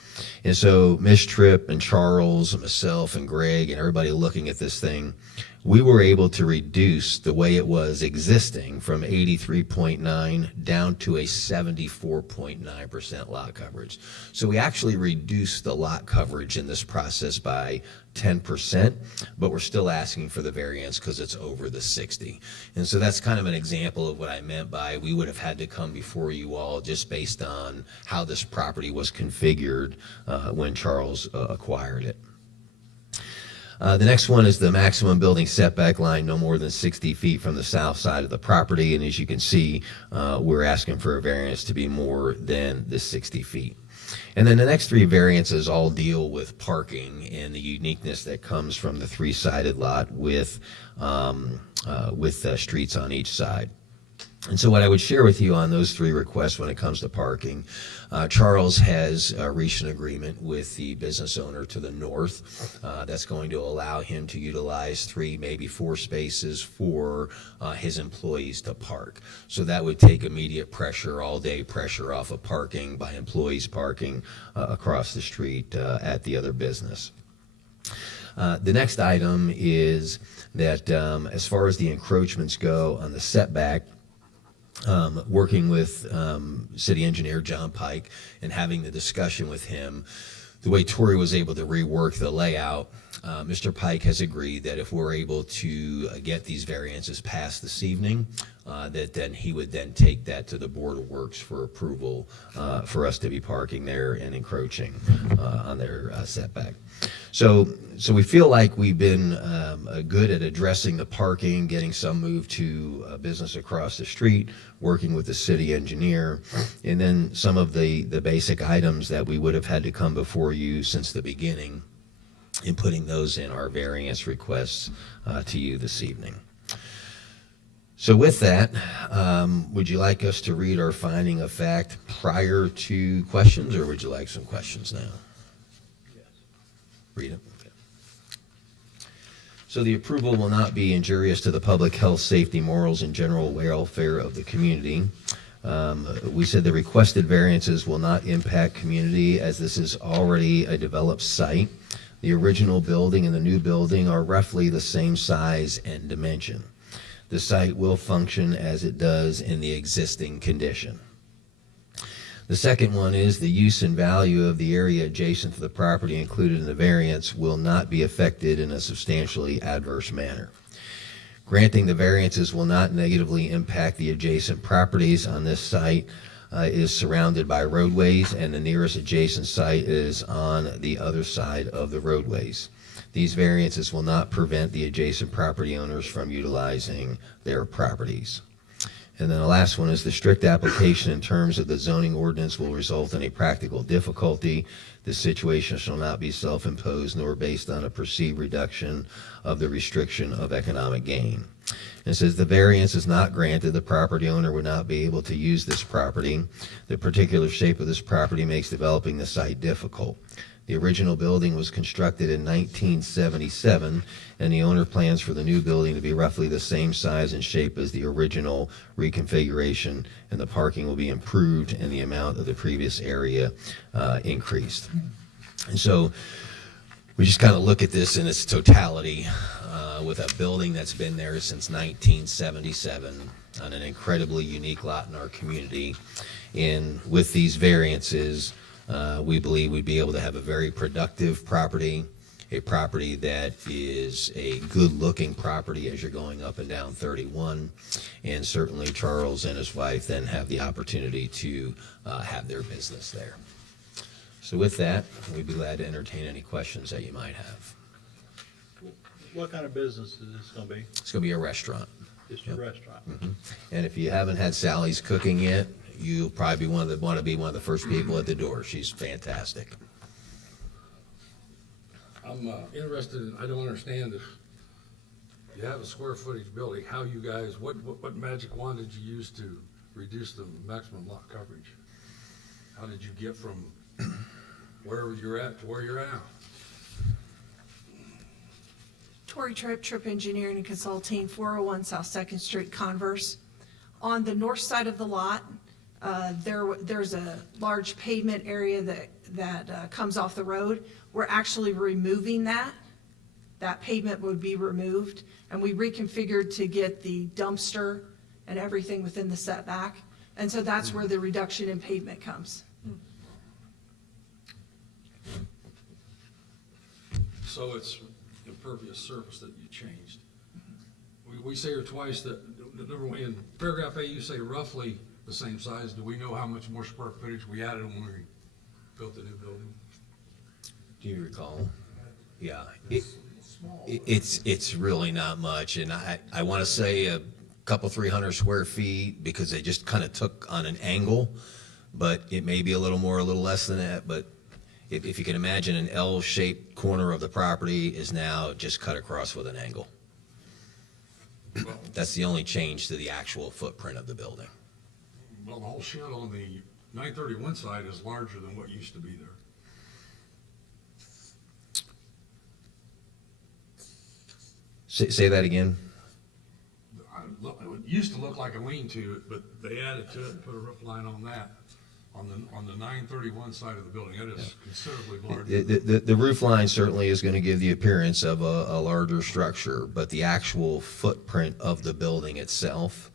And so Ms. Tripp and Charles and myself and Greg and everybody looking at this thing, we were able to reduce the way it was existing from 83.9 down to a 74.9% lot coverage. So we actually reduced the lot coverage in this process by 10%, but we're still asking for the variance because it's over the 60. And so that's kind of an example of what I meant by we would have had to come before you all just based on how this property was configured when Charles acquired it. The next one is the maximum building setback line, no more than 60 feet from the south side of the property. And as you can see, we're asking for a variance to be more than the 60 feet. And then the next 3 variances all deal with parking and the uniqueness that comes from the 3-sided lot with streets on each side. And so what I would share with you on those 3 requests when it comes to parking, Charles has reached an agreement with the business owner to the north that's going to allow him to utilize 3, maybe 4 spaces for his employees to park. So that would take immediate pressure, all day pressure off of parking by employees parking across the street at the other business. The next item is that as far as the encroachments go on the setback, working with city engineer John Pike and having the discussion with him, the way Tory was able to rework the layout, Mr. Pike has agreed that if we're able to get these variances passed this evening, that then he would then take that to the Board of Works for approval for us to be parking there and encroaching on their setback. So we feel like we've been good at addressing the parking, getting some move to business across the street, working with the city engineer, and then some of the basic items that we would have had to come before you since the beginning, and putting those in our variance requests to you this evening. So with that, would you like us to read our finding of fact prior to questions, or would you like some questions now? Yes. Read it. Okay. So the approval will not be injurious to the public health, safety, morals, and general welfare of the community. We said the requested variances will not impact community as this is already a developed site. The original building and the new building are roughly the same size and dimension. The site will function as it does in the existing condition. The second one is the use and value of the area adjacent to the property included in the variance will not be affected in a substantially adverse manner. Granting the variances will not negatively impact the adjacent properties on this site is surrounded by roadways, and the nearest adjacent site is on the other side of the roadways. These variances will not prevent the adjacent property owners from utilizing their properties. And then the last one is the strict application in terms of the zoning ordinance will result in a practical difficulty. This situation shall not be self-imposed nor based on a perceived reduction of the restriction of economic gain. And it says the variance is not granted, the property owner would not be able to use this property. The particular shape of this property makes developing the site difficult. The original building was constructed in 1977, and the owner plans for the new building to be roughly the same size and shape as the original reconfiguration, and the parking will be improved and the amount of the previous area increased. And so we just kind of look at this in its totality with a building that's been there since 1977 on an incredibly unique lot in our community. And with these variances, we believe we'd be able to have a very productive property, a property that is a good-looking property as you're going up and down 31, and certainly Charles and his wife then have the opportunity to have their business there. So with that, we'd be glad to entertain any questions that you might have. What kind of business is this gonna be? It's going to be a restaurant. Just a restaurant? And if you haven't had Sally's cooking yet, you'll probably want to be one of the first people at the door. She's fantastic. I'm interested in, I don't understand if you have a square footage building, how you guys, what magic wand did you use to reduce the maximum lot coverage? How did you get from wherever you're at to where you're at now? Tori Tripp, Tripp Engineering and Consulting, 401 South Second Street, Converse. On the north side of the lot, there's a large pavement area that comes off the road. We're actually removing that. That pavement would be removed, and we reconfigured to get the dumpster and everything within the setback. And so that's where the reduction in pavement comes. So it's impervious surface that you changed. We say here twice that, number one, in paragraph A, you say roughly the same size. Do we know how much more square footage we added when we built the new building? Do you recall? Yeah, it's really not much, and I want to say a couple 300 square feet because they just kind of took on an angle, but it may be a little more, a little less than that. But if you can imagine, an L-shaped corner of the property is now just cut across with an angle. That's the only change to the actual footprint of the building. Well, the whole shed on the 931 side is larger than what used to be there. Say that again. It used to look like a lean-to, but they added to it and put a roof line on that, on the 931 side of the building. That is considerably larger. The roof line certainly is going to give the appearance of a larger structure, but the actual footprint of the building itself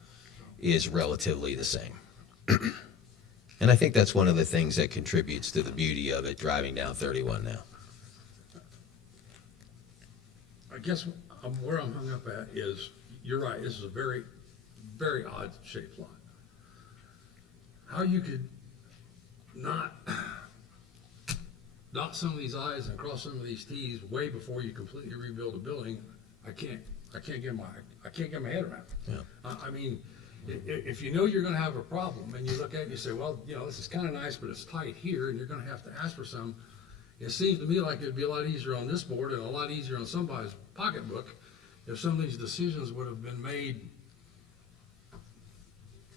is relatively the same. And I think that's one of the things that contributes to the beauty of it driving down 31 now. I guess where I'm hung up at is, you're right, this is a very, very odd shaped lot. How you could not dot some of these I's and cross some of these T's way before you completely rebuild a building, I can't get my head around. Yeah. I mean, if you know you're gonna have a problem and you look at it and you say, well, you know, this is kind of nice, but it's tight here and you're gonna have to ask for some. It seems to me like it'd be a lot easier on this board and a lot easier on somebody's pocketbook if some of these decisions would have been made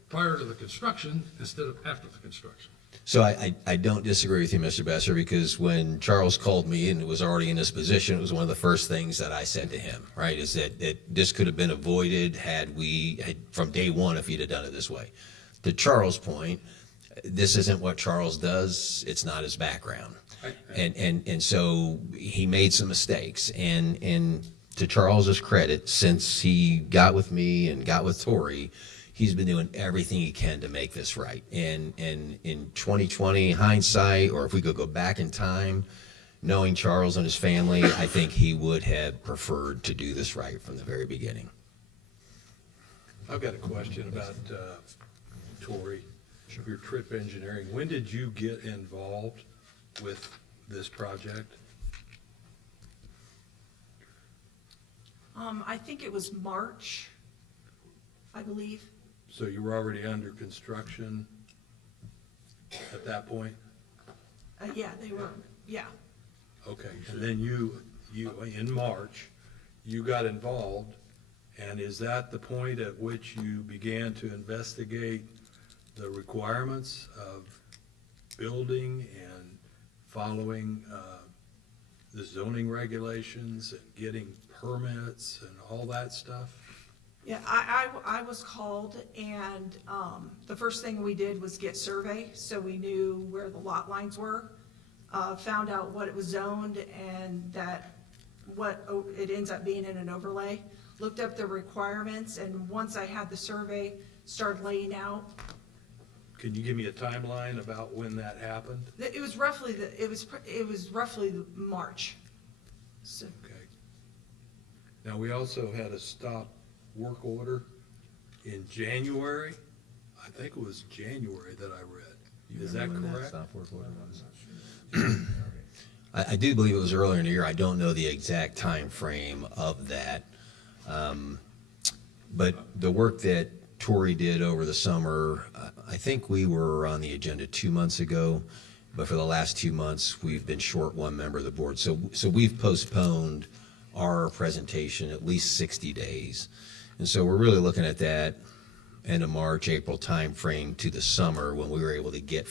prior to the construction instead of after the construction. So I don't disagree with you, Mr. Besser, because when Charles called me and was already in this position, it was one of the first things that I said to him, right, is that this could have been avoided from day one if he'd have done it this way. To Charles' point, this isn't what Charles does. It's not his background. And so he made some mistakes. And to Charles's credit, since he got with me and got with Tori, he's been doing everything he can to make this right. And in 2020 hindsight, or if we could go back in time, knowing Charles and his family, I think he would have preferred to do this right from the very beginning. I've got a question about, Tori, your Trip Engineering. When did you get involved with this project? I think it was March, I believe. So you were already under construction at that point? Yeah, they were, yeah. Okay, and then you, in March, you got involved, and is that the point at which you began to investigate the requirements of building and following the zoning regulations and getting permits and all that stuff? Yeah, I was called, and the first thing we did was get survey, so we knew where the lot lines were. Found out what it was zoned and that what it ends up being in an overlay. Looked up the requirements, and once I had the survey, started laying out. Can you give me a timeline about when that happened? It was roughly March. So, Okay. Now, we also had a stop work order in January. I think it was January that I read. Is that correct? I do believe it was earlier in the year. I don't know the exact time frame of that. But the work that Tori did over the summer, I think we were on the agenda 2 months ago, but for the last 2 months, we've been short one member of the board. So we've postponed our presentation at least 60 days. And so we're really looking at that end of March, April timeframe to the summer when we were able to get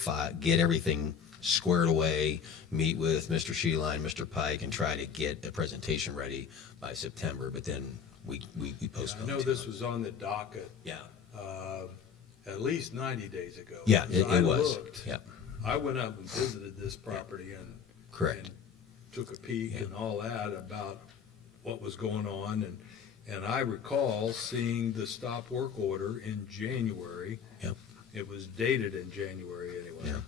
everything squared away, meet with Mr. Sheeline, Mr. Pike, and try to get a presentation ready by September. But then we postponed. I know this was on the docket. Yeah. At least 90 days ago. Yeah, So it I was. looked. Yeah. I went up and visited this property and. Correct. and took a peek and all that about what was going on, and I recall seeing the stop work order in January. Yep. It was dated in January anyway. Yeah.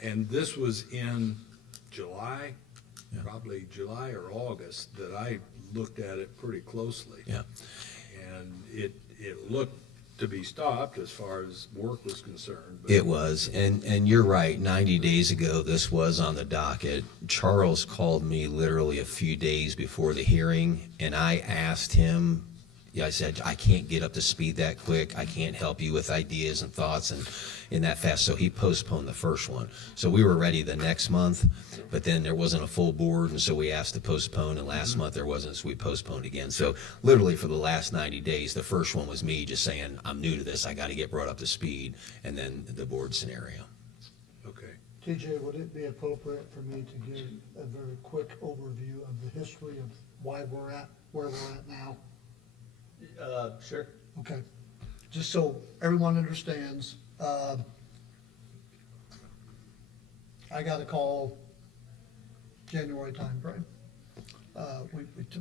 And this was in July, probably July or August, that I looked at it pretty closely. Yeah. And it looked to be stopped as far as work was concerned. But It was, and you're right, 90 days ago, this was on the docket. Charles called me literally a few days before the hearing, and I asked him, I said, I can't get up to speed that quick. I can't help you with ideas and thoughts and in that fast. So he postponed the first one. So we were ready the next month, but then there wasn't a full board, and so we asked to postpone, and last month there wasn't, so we postponed again. So literally for the last 90 days, the first one was me just saying, I'm new to this, I got to get brought up to speed, and then the board scenario. Okay. TJ, would it be appropriate for me to give a very quick overview of the history of why we're at where we're at now? Sure. Okay, just so everyone understands, I got a call January timeframe.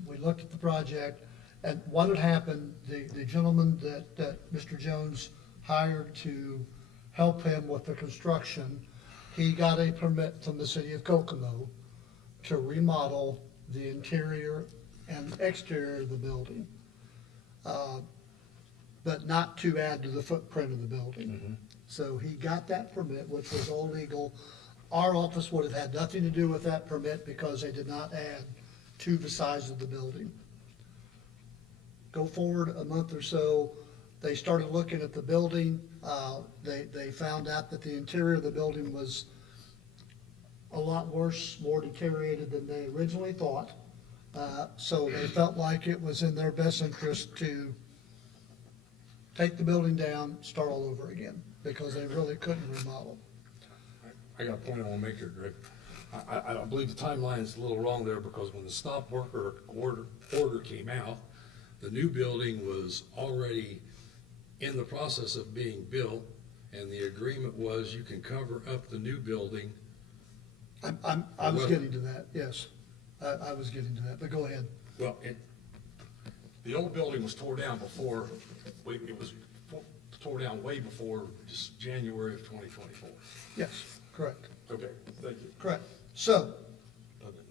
We looked at the project, and what had happened, the gentleman that Mr. Jones hired to help him with the construction, he got a permit from the city of Kokomo to remodel the interior and exterior of the building. But not to add to the footprint of the building. So he got that permit, which was all legal. Our office would have had nothing to do with that permit because they did not add to the size of the building. Go forward a month or so, they started looking at the building. They found out that the interior of the building was a lot worse, more deteriorated than they originally thought. So they felt like it was in their best interest to take the building down, start all over again, because they really couldn't remodel. I got a point I want to make here, Greg. I believe the timeline's a little wrong there, because when the stop work order came out, the new building was already in the process of being built, and the agreement was you can cover up the new building. I was getting to that, yes. I was getting to that, but go ahead. Well, the old building was tore down before, it was tore down way before just January of 2024. Yes, correct, Okay, thank you. correct. So,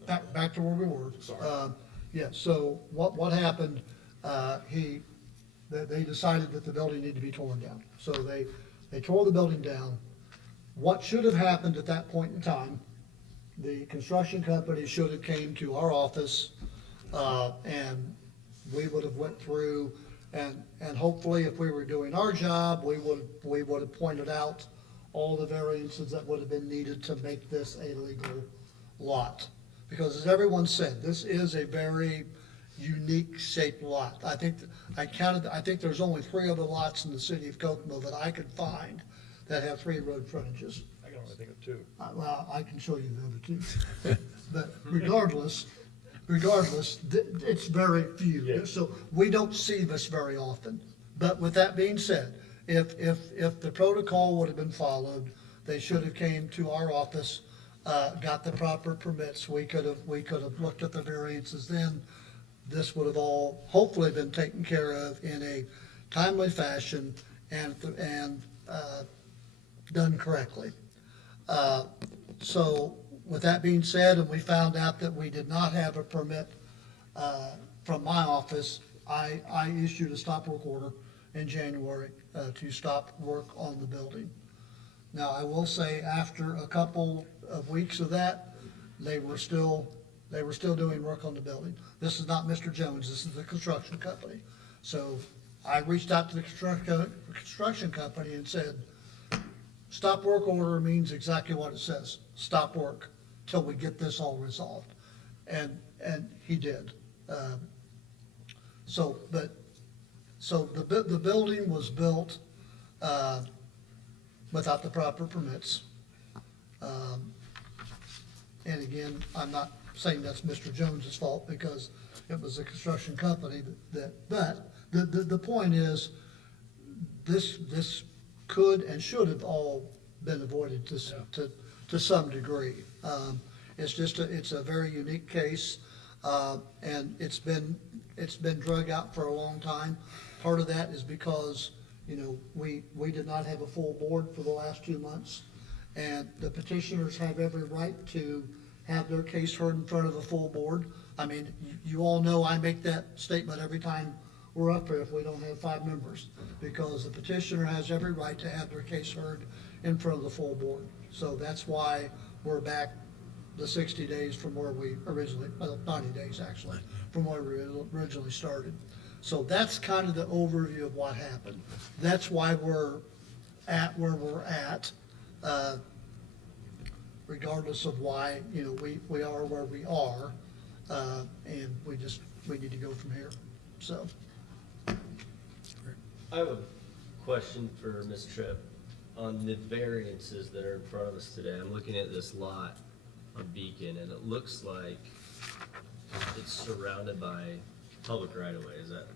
back to where we were. Sorry. Yeah, so what happened, they decided that the building needed to be torn down. So they tore the building down. What should have happened at that point in time, the construction company should have came to our office, and we would have went through, and hopefully if we were doing our job, we would have pointed out all the variances that would have been needed to make this a legal lot. Because as everyone said, this is a very unique shaped lot. I think there's only 3 other lots in the city of Kokomo that I could find that have 3 road frontages. I can only think of 2. Well, I can show you the other 2. But regardless, it's very few. Yeah. So we don't see this very often. But with that being said, if the protocol would have been followed, they should have came to our office, got the proper permits. We could have looked at the variances then. This would have all hopefully been taken care of in a timely fashion and done correctly. So with that being said, and we found out that we did not have a permit from my office, I issued a stop work order in January to stop work on the building. Now, I will say after a couple of weeks of that, they were still doing work on the building. This is not Mr. Jones, this is the construction company. So I reached out to the construction company and said, stop work order means exactly what it says, stop work till we get this all resolved. And he did. So the building was built without the proper permits. And again, I'm not saying that's Mr. Jones's fault because it was a construction company but the point is, this could and should have all been avoided to some degree. It's a very unique case, and it's been drug out for a long time. Part of that is because, we did not have a full board for the last 2 months, and the petitioners have every right to have their case heard in front of a full board. I mean, you all know I make that statement every time we're up here if we don't have 5 members, because the petitioner has every right to have their case heard in front of the full board. So that's why we're back the 60 days from where we originally, well, 90 days actually, from where we originally started. So that's kind of the overview of what happened. That's why we're at where we're at, regardless of why, we are where we are, and we need to go from here, so. I have a question for Ms. Tripp on the variances that are in front of us today. I'm looking at this lot on Beacon, and it looks like it's surrounded by public right-of-way. Is that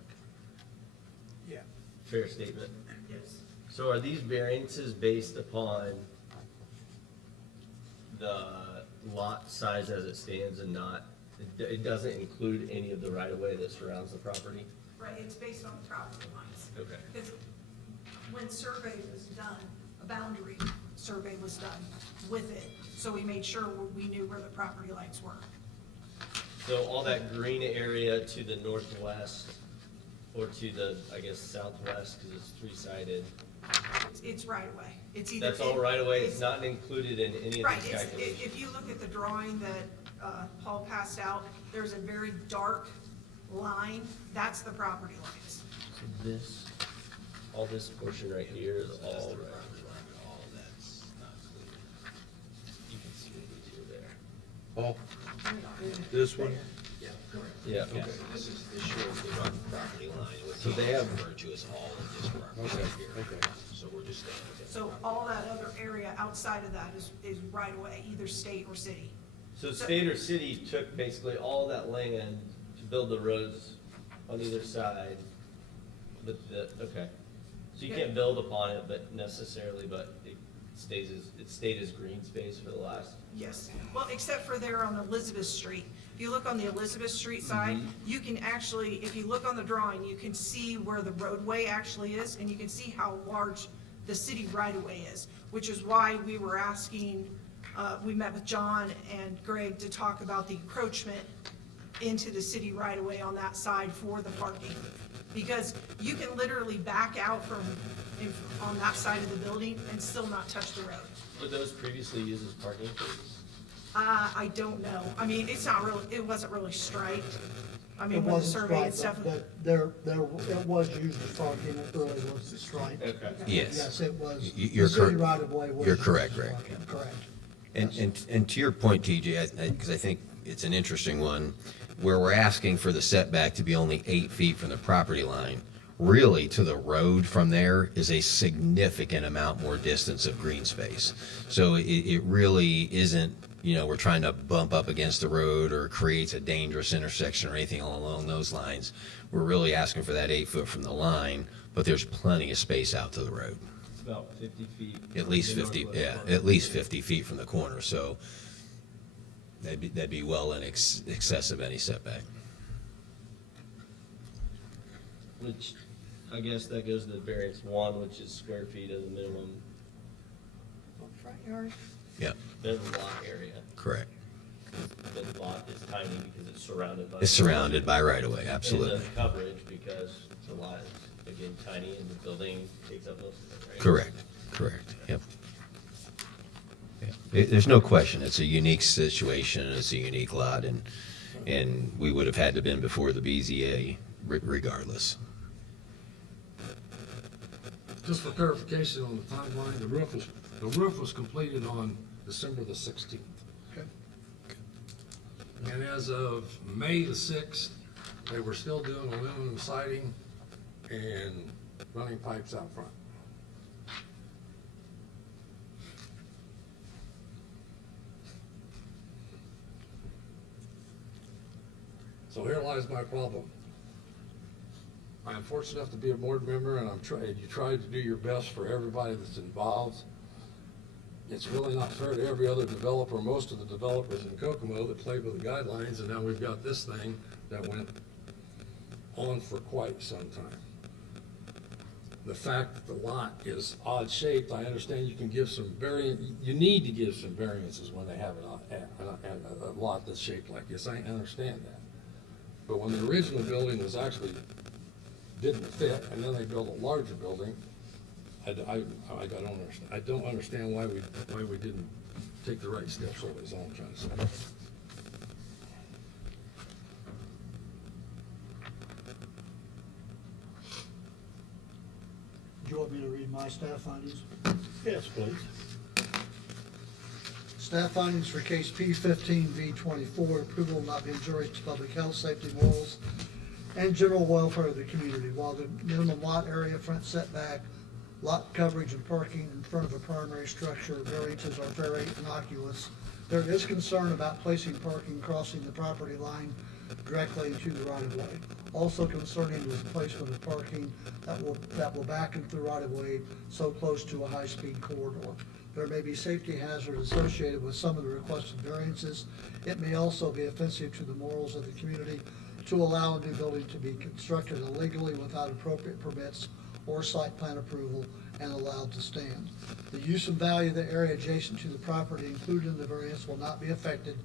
Yeah. a fair statement? Yes. So are these variances based upon the lot size as it stands and not, it doesn't include any of the right-of-way that surrounds the property? Right, it's based on property lines. Okay. Because when survey was done, a boundary survey was done with it, so we made sure we knew where the property lines were. So all that green area to the northwest, or to the, I guess, southwest, because it's 3-sided, It's right away. It's either. that's all right away, it's not included in any of Right, these calculations? if you look at the drawing that Paul passed out, there's a very dark line, that's the property lines. So this, all this portion right here is all right. You can see it easier there. Paul, this one, Yeah, correct. Yeah, okay. This shows the property line, what So they have- referred to as all of this property Okay, right here. okay. So we're just staying within. So all that other area outside of that is right away, either state or city. So state or city took basically all that land to build the roads on either side, but okay. So you can't build upon it, but it stayed as green space for the last. Yes, well, except for there on Elizabeth Street. If you look on the Elizabeth Street side, you can actually, if you look on the drawing, you can see where the roadway actually is, and you can see how large the city right-of-way is, which is why we were asking, we met with John and Greg to talk about the encroachment into the city right-of-way on that side for the parking. Because you can literally back out on that side of the building and still not touch the road. Were those previously used as parking spaces? I don't know. I mean, it wasn't really striped. I It mean, when the wasn't survey and striped, stuff. but it was used as parking, it really was the stripe. Okay. Yes. Yes, it was. You're The city correct. right of way was. You're used correct, as Greg. parking, Correct. And to your point, TJ, because I think it's an interesting one, where we're asking for the setback to be only 8 feet from the property line, really to the road from there is a significant amount more distance of green space. So it really isn't, we're trying to bump up against the road or creates a dangerous intersection or anything along those lines. We're really asking for that 8 foot from the line, but there's plenty of space out to the road. It's about 50 feet. At least in the 50, northwest yeah, corner. at least 50 feet from the corner, so that'd be well in excess of any setback. Which, I guess that goes to the variance 1, which is square feet of the minimum Front yard. Yep, lot area. correct. The lot is tiny because it's surrounded by. It's surrounded by right-of-way, absolutely. And the coverage because the lot is, again, tiny and the building takes up most of it, right? Correct, yep. Yeah. There's no question, it's a unique situation, it's a unique lot, and we would have had to been before the BZA regardless. Just for clarification on the timeline, the roof was completed on December the 16th. Okay. And as of May the 6th, they were still doing aluminum siding and running pipes out front. So here lies my problem. I am fortunate enough to be a board member, and you try to do your best for everybody that's involved. It's really not fair to every other developer, most of the developers in Kokomo that played with the guidelines, and now we've got this thing that went on for quite some time. The fact that the lot is odd shaped, I understand you can give some you need to give some variances when they have a lot that's shaped like this, I understand that. But when the original building was actually didn't fit, and then they built a larger building, I don't understand. I don't understand why we didn't take the right steps. Is all I'm trying to say. Do you want me to read my staff findings? Yes, please. Staff findings for case P15V24, approval will not be injurious to public health, safety, morals, and general welfare of the community. While the minimum lot area, front setback, lot coverage, and parking in front of a primary structure variances are very innocuous, there is concern about placing parking crossing the property line directly into the right-of-way. Also concerning is the placement of parking that will back into the right-of-way so close to a high-speed corridor. There may be safety hazards associated with some of the requested variances. It may also be offensive to the morals of the community to allow a new building to be constructed illegally without appropriate permits or site plan approval and allowed to stand. The use and value of the area adjacent to the property included in the variance will not be affected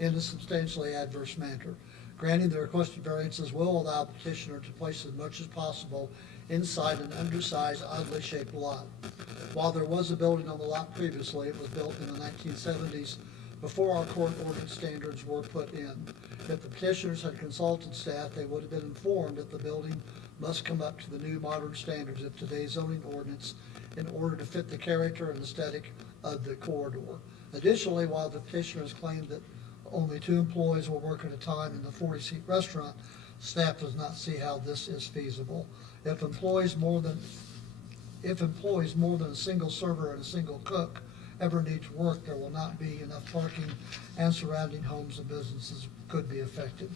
in a substantially adverse manner. Granting the requested variances will allow the petitioner to place as much as possible inside an undersized, oddly shaped lot. While there was a building on the lot previously, it was built in the 1970s before our court ordinance standards were put in. If the petitioners had consulted staff, they would have been informed that the building must come up to the new modern standards of today's zoning ordinance in order to fit the character and aesthetic of the corridor. Additionally, while the petitioners claimed that only 2 employees will work at a time in the 40-seat restaurant, staff does not see how this is feasible. If employees more than a single server and a single cook ever need to work, there will not be enough parking, and surrounding homes and businesses could be affected.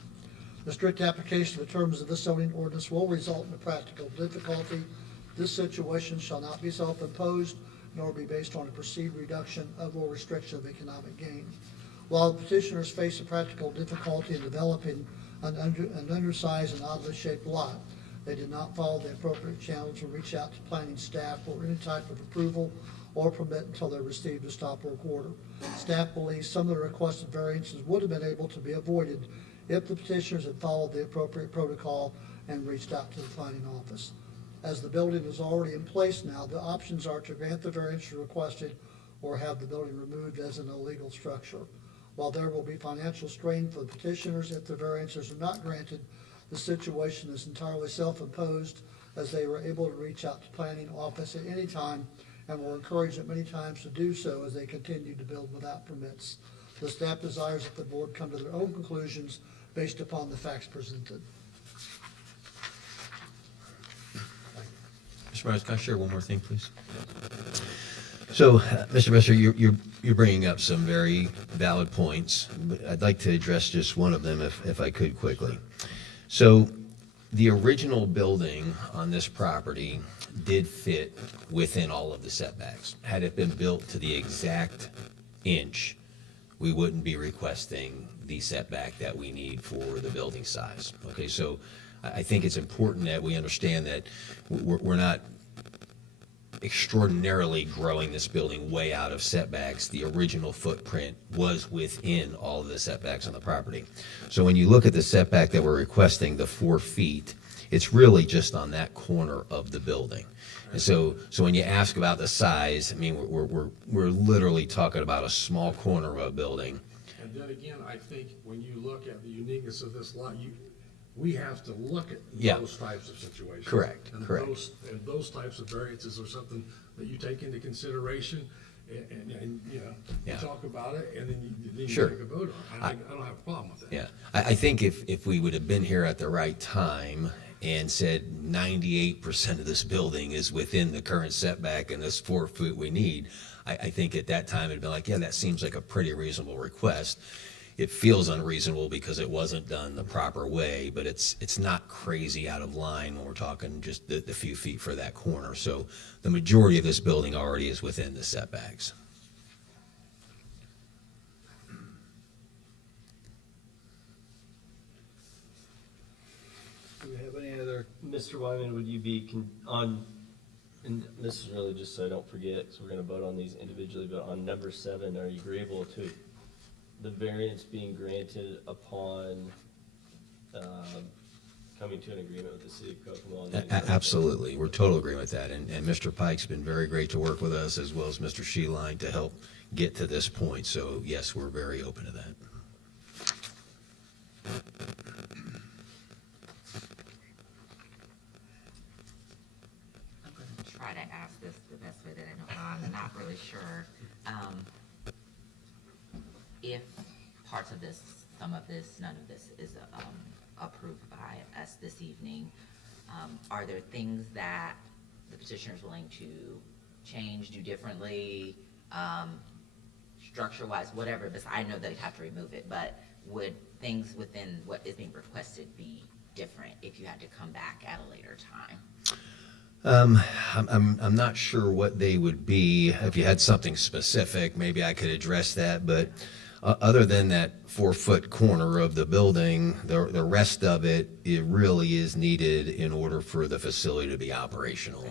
The strict application of the terms of this zoning ordinance will result in a practical difficulty. This situation shall not be self-imposed, nor be based on a perceived reduction of or restriction of economic gain. While the petitioners face a practical difficulty in developing an undersized and oddly shaped lot, they did not follow the appropriate channels to reach out to planning staff for any type of approval or permit until they received a stop work order. Staff believes some of the requested variances would have been able to be avoided if the petitioners had followed the appropriate protocol and reached out to the planning office. As the building is already in place now, the options are to grant the variance requested or have the building removed as an illegal structure. While there will be financial strain for the petitioners if the variances are not granted, the situation is entirely self-imposed, as they were able to reach out to planning office at any time and were encouraged at many times to do so as they continue to build without permits. The staff desires that the board come to their own conclusions based upon the facts presented. Mr. Myers, can I share one more thing, please? So, Mr. Messer, you're bringing up some very valid points. But I'd like to address just one of them if I could quickly. So, the original building on this property did fit within all of the setbacks. Had it been built to the exact inch, we wouldn't be requesting the setback that we need for the building size. Okay, so I think it's important that we understand that we're not extraordinarily growing this building way out of setbacks. The original footprint was within all of the setbacks on the property. So when you look at the setback that we're requesting, the 4 feet, it's really just on that corner of the building. And so when you ask about the size, I mean, we're literally talking about a small corner of a building. And then again, I think when you look at the uniqueness of this lot, we have to look at those types of situations. Correct. And those types of variances are something that you take into consideration and you know, you talk about it and then you Sure. take a vote on it. I don't have a problem with that. Yeah, I think if we would have been here at the right time and said 98% of this building is within the current setback and this 4 foot we need, I think at that time it'd be like, yeah, that seems like a pretty reasonable request. It feels unreasonable because it wasn't done the proper way, but it's not crazy out of line when we're talking just the few feet for that corner. So the majority of this building already is within the setbacks. Do we have any other? Mr. Wyman, would you be and this is really just so I don't forget, because we're gonna vote on these individually, but on number 7, are you agreeable to the variance being granted upon coming to an agreement with the city of Kokomo? Absolutely, we're total agreement with that, and Mr. Pike's been very great to work with us, as well as Mr. Sheeline, to help get to this point, so yes, we're very open to that. I'm gonna try to ask this the best way that I know how. I'm not really sure, if parts of this, some of this, none of this is, approved by us this evening. Are there things that the petitioner is willing to change, do differently, structure-wise, whatever, because I know they'd have to remove it, but would things within what is being requested be different if you had to come back at a later time? I'm not sure what they would be. If you had something specific, maybe I could address that, but other than that 4 foot corner of the building, the rest of it, it really is needed in order for the facility to be operational.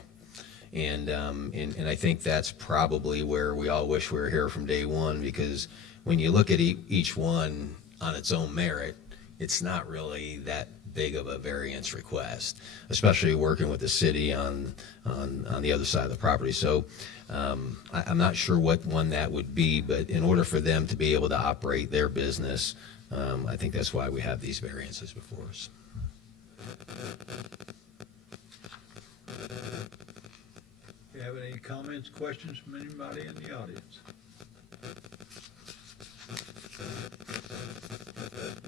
And I think that's probably where we all wish we were here from day one, because when you look at each one on its own merit, it's not really that big of a variance request, especially working with the city on the other side of the property. So I'm not sure what one that would be, but in order for them to be able to operate their business, I think that's why we have these variances before us. Do you have any comments, questions from anybody in the audience?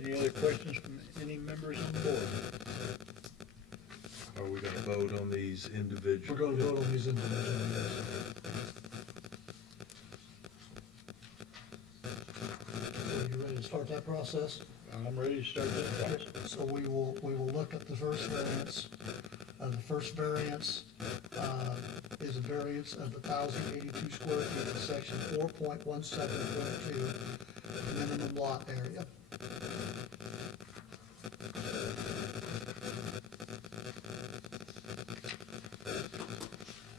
Any other questions from any members on the board? Are we gonna vote on these We're individually? going to vote on these individually. Are you ready to start that process? I'm ready to start that process. So we will look at the first variance. The first variance is a variance of 1,082 square feet in section 4.17.2, minimum lot area.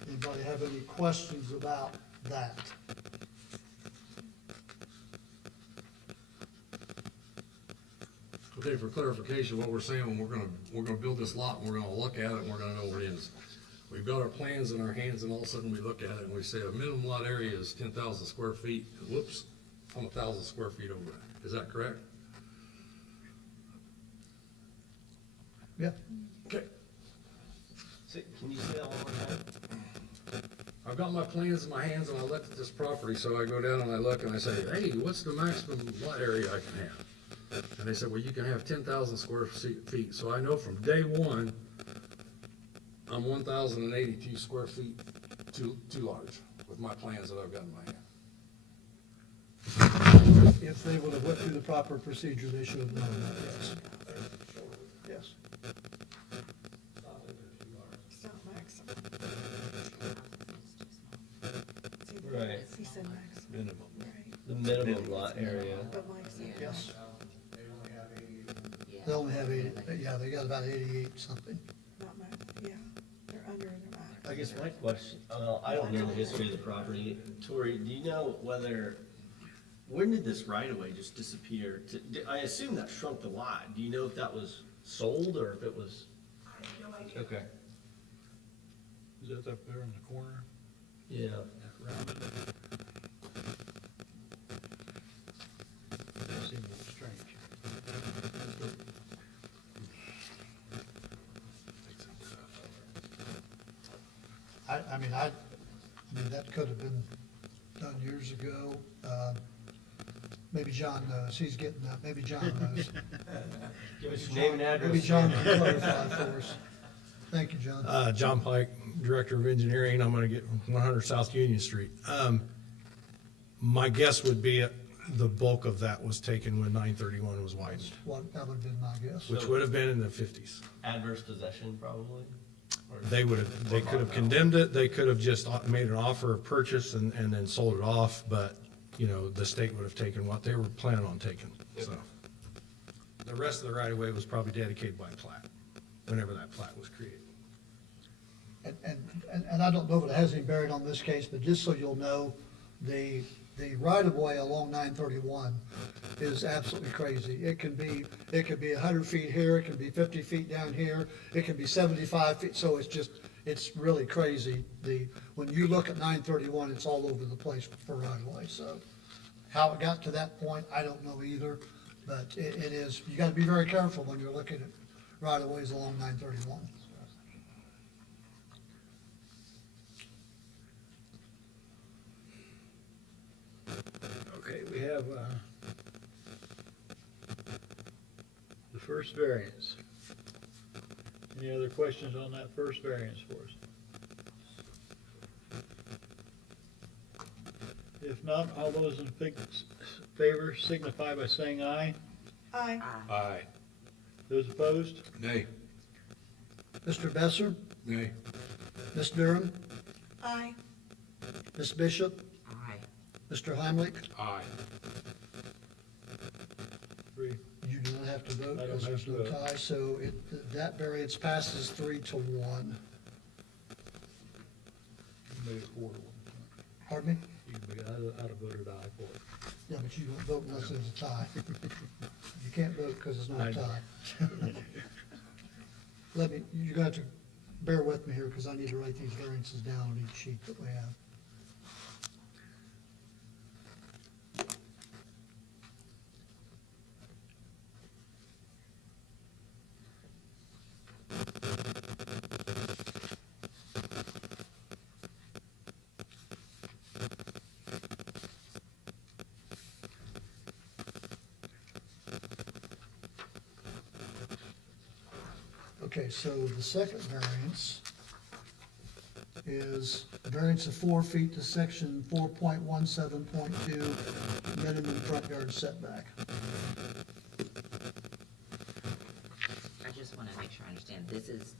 Anybody have any questions about that? Okay, for clarification, what we're saying, we're gonna build this lot, and we're gonna look at it, and we're gonna know what it is. We've got our plans in our hands, and all of a sudden we look at it, and we say a minimum lot area is 10,000 square feet. Whoops, I'm 1,000 square feet over that. Is that correct? Yeah. Okay. So, can you say that one more time? I've got my plans in my hands, and I looked at this property, so I go down and I look, and I say, hey, what's the maximum lot area I can have? And they said, well, you can have 10,000 square feet. So I know from day one, I'm 1,082 square feet too large with my plans that I've got in my hand. If they would have went through the proper procedure, they should have known that, yes. Yes. It's not maximum. Right. He said maximum. Minimum. Right, The minimum lot area. but Mike said. Yes. They only have 80, yeah, they got about 88 something. Not max, yeah, they're under the max. I guess my question, I don't know the history of the property. Tori, do you know when did this right of way just disappear? I assume that shrunk the lot. Do you know if that was sold or if it was? I have no idea. Okay. Is that up there in the corner? Yeah. Around it? That seems a little strange. I mean, that could have been done years ago. Maybe John knows, he's getting that, maybe John knows. Give us your name and address. Maybe John can clarify for us. Thank you, John. John Pike, Director of Engineering. I'm gonna get 100 South Union Street. My guess would be the bulk of that was taken when 931 was widened, That would have been my guess. which would have been in the 50s. Adverse possession, probably? Or- They could have condemned it, they could have just made an offer of purchase and then sold it off, but, you know, the state would have taken what they were planning on taking, so. The rest of the right of way was probably dedicated by plat, whenever that plat was created. And I don't know if it has any bearing on this case, but just so you'll know, the right-of-way along 931 is absolutely crazy. It could be 100 feet here, it can be 50 feet down here, it can be 75 feet, so it's really crazy. When you look at 931, it's all over the place for right-of-way, so how it got to that point, I don't know either, but it is, you gotta be very careful when you're looking at right-of-ways along 931. Okay, we have, the first variance. Any other questions on that first variance for us? If not, all those in favor signify by saying aye. Aye. Aye. Those opposed? Nay. Mr. Besser, Nay. Ms. Durham, Aye. Ms. Bishop, Aye. Mr. Heimlich, Aye. Three. you do not have to vote I don't because there's have no to vote. tie, so that variance passes 3-1. You made it 4-1. Pardon me? I'd have voted aye for it. Yeah, but you don't vote unless there's a tie. You can't vote because there's no I know. tie. You're gonna have to bear with me here because I need to write these variances down on each sheet that we have. Okay, so the second variance is a variance of 4 feet to section 4.17.2, minimum front yard setback. I just wanna make sure I understand,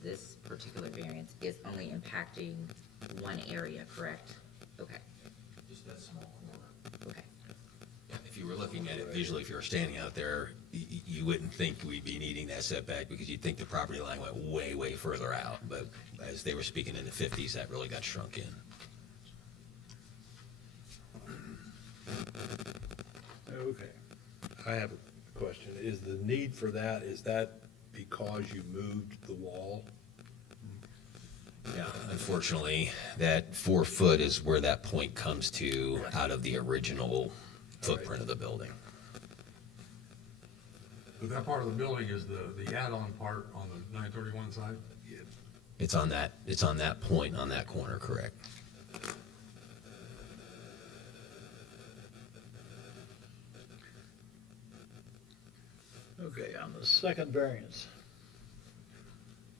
this particular variance is only impacting one area, correct? Okay, Just that small corner. okay. If you were looking at it visually, if you were standing out there, you wouldn't think we'd be needing that setback because you'd think the property line went way, way further out. But as they were speaking in the 50s, that really got shrunk in. Okay. I have a question. Is the need for that, is that because you moved the wall? Yeah, unfortunately, that 4 foot is where that point comes to out of the original footprint of the building. But that part of the building is the add-on part on the 931 side? It's on that point, on that corner, correct? Okay, on the second variance.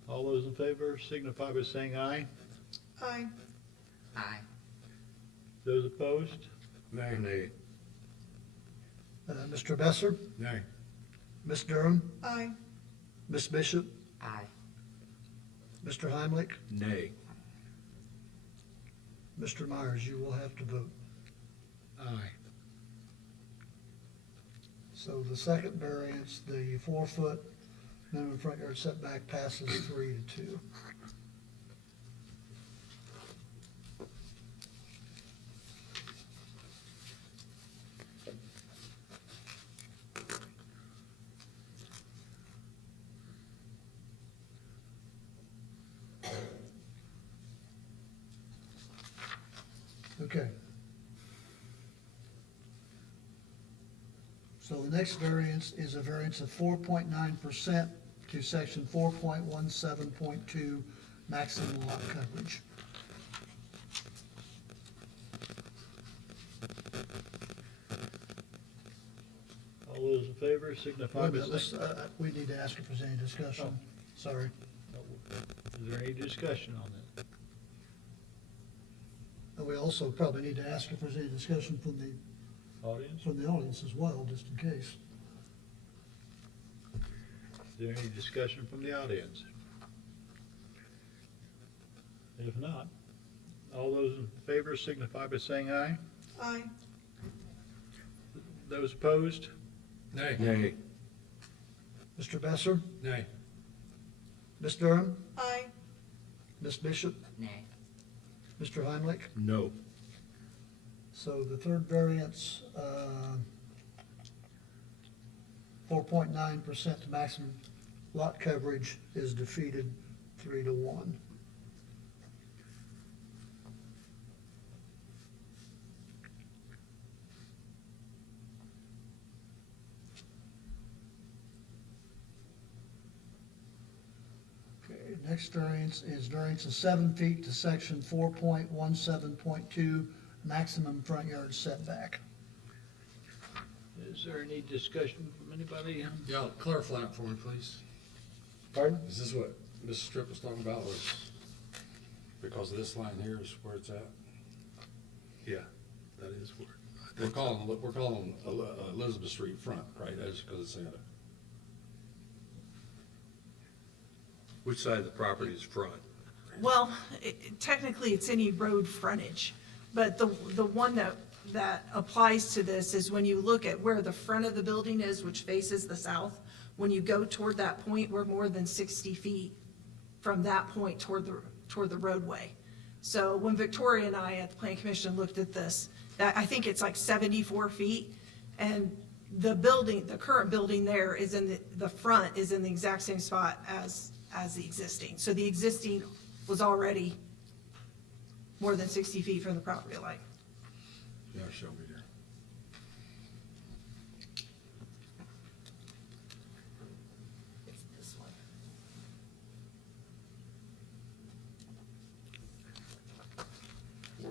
All those in favor signify by saying aye. Aye. Aye. Those opposed? Nay. Nay. Mr. Besser, Nay. Ms. Durham, Aye. Ms. Bishop, Aye. Mr. Heimlich, Nay. Mr. Myers, you will have to vote. Aye. So the second variance, the 4 foot minimum front yard setback passes 3-2. Okay. So the next variance is a variance of 4.9% to section 4.17.2, maximum lot coverage. All those in favor signify Wait a by minute, let's, saying. we need to ask if there's any discussion. Sorry. Is there any discussion on that? And we also probably need to ask if there's any discussion Audience? from the audience as well, just in case. Is there any discussion from the audience? If not, all those in favor signify by saying aye. Aye. Those opposed? Nay. Nay. Mr. Besser, Nay. Ms. Durham, Aye. Ms. Bishop, Nay. Mr. Heimlich. No. So the third variance, 4.9% to maximum lot coverage is defeated 3-1. Okay, next variance is variance of 7 feet to section 4.17.2, maximum front yard setback. Is there any discussion from anybody? Yeah, clarify it for me, please. Pardon? Is this what Mrs. Strip was talking about, was because of this line here is where it's at? Yeah, that is where. We're calling Elizabeth Street front, right, that's because it's in it. Which side of the property is front? Well, technically, it's any road frontage, but the one that applies to this is when you look at where the front of the building is, which faces the south, when you go toward that point, we're more than 60 feet from that point toward the roadway. So when Victoria and I at the Planning Commission looked at this, I think it's like 74 feet, and the building, the current building there is in the front is in the exact same spot as the existing. So the existing was already more than 60 feet from the property line. Yeah, show me there. It's this one.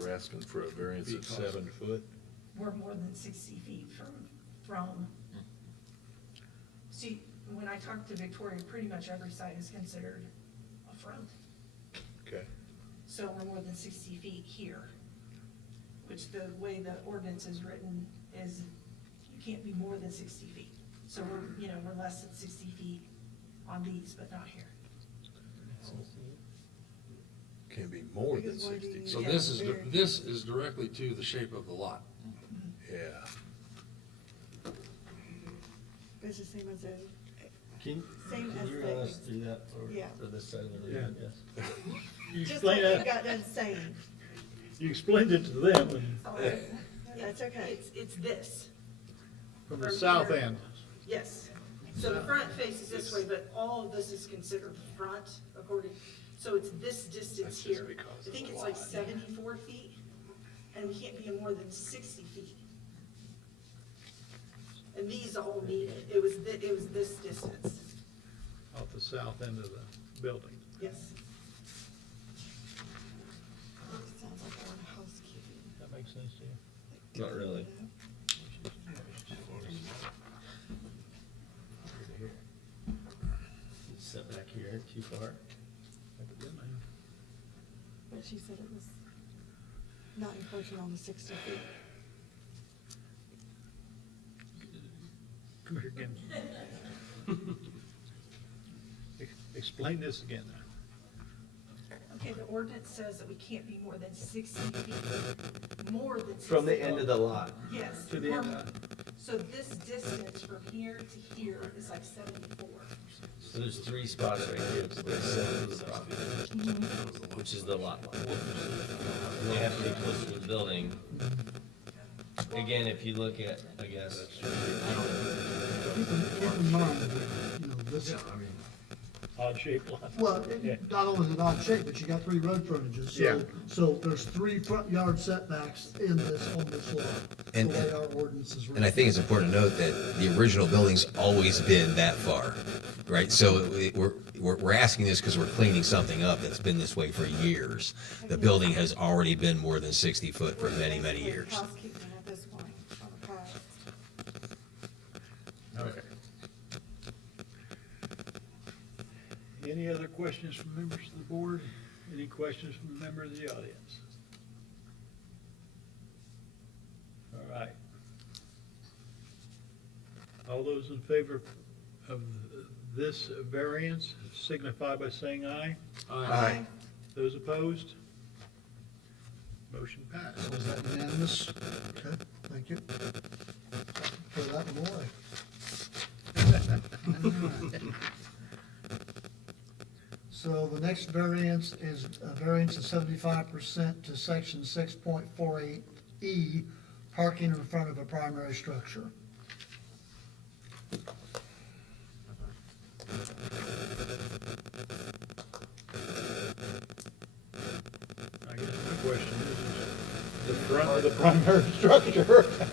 We're asking for a variance of 7 foot. We're more than 60 feet from, see, when when I talked to Victoria, pretty much every site is considered a front. Okay. So we're more than 60 feet here, which the way the ordinance is written is you can't be more than 60 feet. So we're less than 60 feet on these, but not here. Can be more than Because why do 60. you- So Yeah. this is directly to the shape of the lot. Yeah. It's the same as a, Can Same can as you the- run us through that Yeah. for this side of the room? Yeah. Yes. You just like explained you that, got done saying. you explained it to them and That's okay. It's this. from the south end. Yes. So the front faces this way, but all of this is considered front according, so it's this distance here. I think it's like 74 feet, and we can't be more than 60 feet. And these all meet it. It was this distance. Off the south end of the building. Yes. Sounds like our housekeeping. That makes sense to you? Not really. Set back here, too far. Evidently. But she said it was not encroaching on the 60 feet. Come here again. Explain this again now. Okay, the ordinance says that we can't be more than 60 feet, more than 60. From the end of the lot. Yes. To the end. So this distance from here to here is like 74. So there's 3 spots right here, so there's 7 to the property, which is the lot line. And they have to be closer to the building. Again, if you look at, I guess, Keep in mind, that, this, Odd shaped lot. well, Yeah. not only is it odd shape, but you got 3 road frontages. Yeah. So there's 3 front yard setbacks on this lot, the And- way our ordinance is written. And I think it's important to note that the original building's always been that far, right? So we're asking this because we're cleaning something up that's been this way for years. The building has already been more than 60 foot for many, many Basically years. Housekeeping at this point on the past. Okay. Any other questions from members of the board? Any questions from a member of the audience? All right. All those in favor of this variance signify by saying aye. Aye. Those opposed? Motion passed. Was that unanimous? Okay, thank you. Throw that one away. So the next variance is a variance of 75% to section 6.48E, parking in front of a primary structure. I guess my question is the front of the primary structure.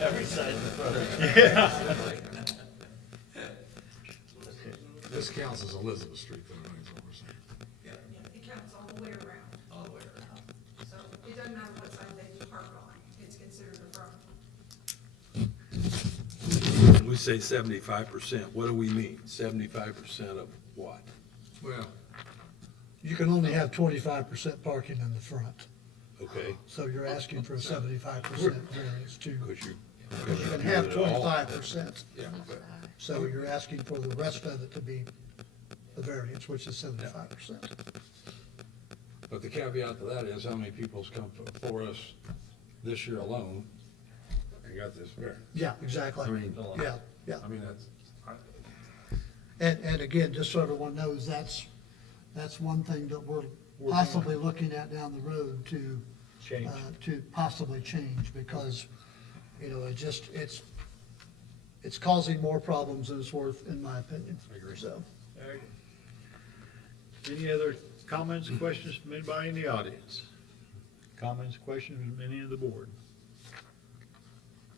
every side of the front. Yeah. This counts as Elizabeth Street, though, is what we're saying. It counts all the way around. All the way around. So it doesn't matter what side they park on, it's considered a front. When we say 75%, what do we mean? 75% of what? Well. You can only have 25% parking in the front, Okay. so you're asking for a 75% variance too. Because you. Because you can have 25%, Yeah, but so you're asking for the rest of it to be the variance, which is 75%. But the caveat to that is how many people's come before us this year alone and got this variance. Yeah, exactly. I mean, Yeah, yeah. I mean, that's, And again, just so everyone knows, that's one thing that we're possibly looking at down the road Change. to possibly change, because, it's causing more problems than it's worth, in my opinion. I agree. So, All right. Any other comments, questions from anybody in the audience? Comments, questions from any of the board?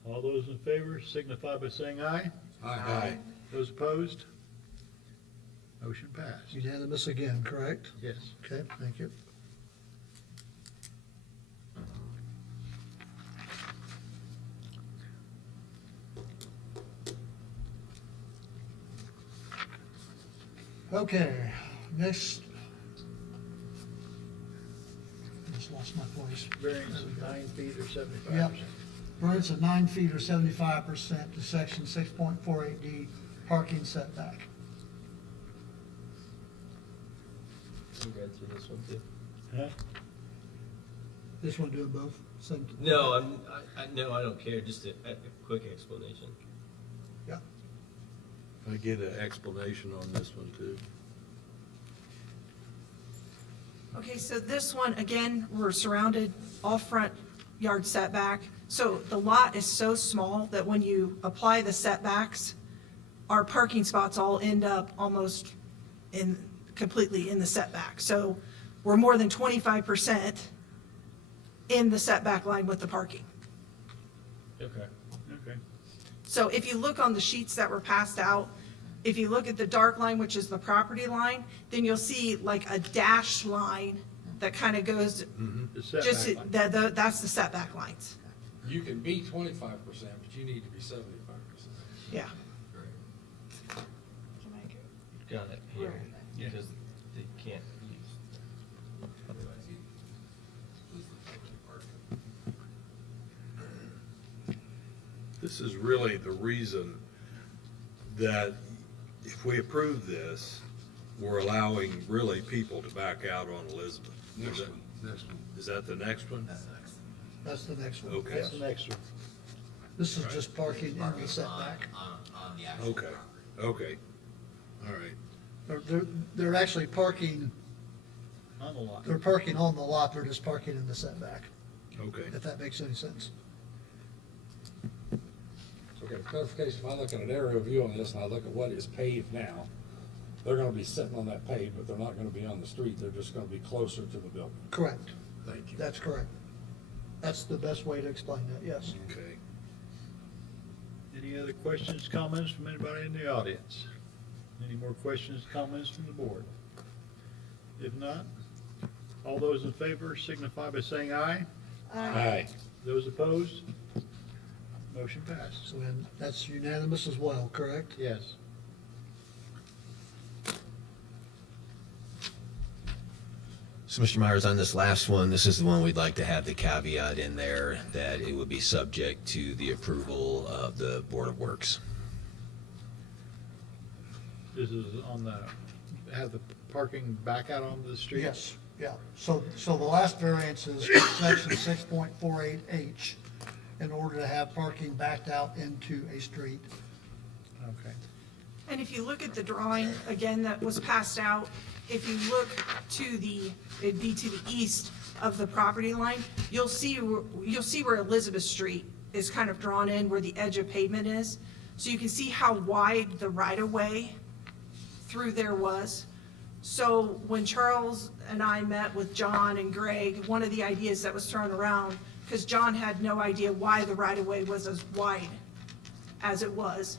All those in favor signify by saying aye. Aye. Those opposed? Motion passed. unanimous again, correct? Yes. Okay, thank you. Okay, next. Just lost my place. Variance of 9 feet or 75%. Yep. Variance of 9 feet or 75% to section 6.48D parking setback. I'm going through this one too. Huh? This one doing both? Same. No, no, I don't care, just a quick explanation. Yeah. I get an explanation on this one too. Okay, so this one, again, we're surrounded all front yard setback. So the lot is so small that when you apply the setbacks, our parking spots all end up almost completely in the setback. So we're more than 25% in the setback line with the parking. Okay. Okay. So if you look on the sheets that were passed out, if you look at the dark line, which is the property line, then you'll see like a dashed line that kind of goes, The setback just, line. that's the setback lines. You can be 25%, but you need to be 75%. Yeah. Got it here, because they can't use. This is really the reason that if we approve this, we're allowing really people to back out on Elizabeth. Next one, next one. Is that the next one? That's the next one. Okay. That's the next one. This is just parking in the setback. Okay, okay, all right. They're actually parking, On the lot. they're parking on the lot, they're just parking in the setback, Okay. if that makes any sense. Okay, clarification, if I look at an aerial view on this and I look at what is paved now, they're gonna be sitting on that pave, but they're not gonna be on the street, they're just gonna be closer to the building. Correct. Thank you. That's correct. That's the best way to explain that, yes. Okay. Any other questions, comments from anybody in the audience? Any more questions, comments from the board? If not, all those in favor signify by saying aye. Aye. Those opposed? Motion passed. So then, that's unanimous as well, correct? Yes. So, Mr. Myers, on this last one, this is the one we'd like to have the caveat in there that it would be subject to the approval of the Board of Works. This is on the, have the parking back out onto the street? Yes, yeah. So the last variance is section 6.48H in order to have parking backed out into a street. Okay. And if you look at the drawing, again, that was passed out, if you look to it'd be to the east of the property line, you'll see where Elizabeth Street is kind of drawn in, where the edge of pavement is. So you can see how wide the right-of-way through there was. So when Charles and I met with John and Greg, one of the ideas that was thrown around, because John had no idea why the right-of-way was as wide as it was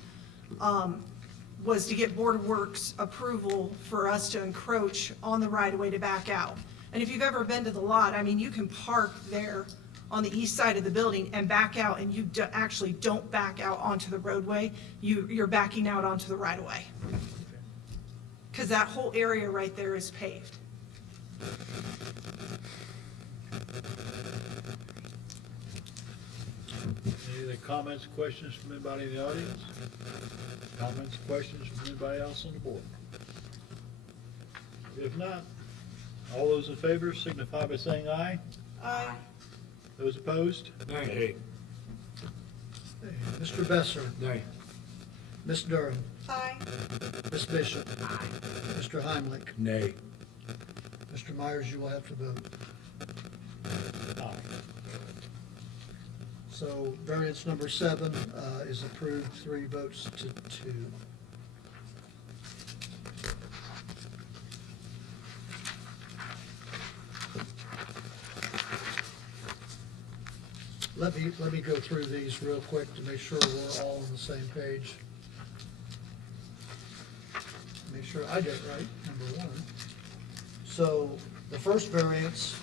to get Board of Works approval for us to encroach on the right-of-way to back out. And if you've ever been to the lot, I mean, you can park there on the east side of the building and back out, and you actually don't back out onto the roadway. You're backing out onto the right-of-way. Because that whole area right there is paved. Any other comments, questions from anybody in the audience? Comments, questions from anybody else on the board? If not, all those in favor signify by saying aye. Aye. Those opposed? Nay. Mr. Besser, Nay. Ms. Durham, Aye. Ms. Bishop, Mr. Heimlich, Nay. Mr. Myers, you will have to vote. Aye. So variance number 7 is approved, 3 votes to 2. Let me go through these real quick to make sure we're all on the same page. Make sure I get it right, number 1. So the first variance,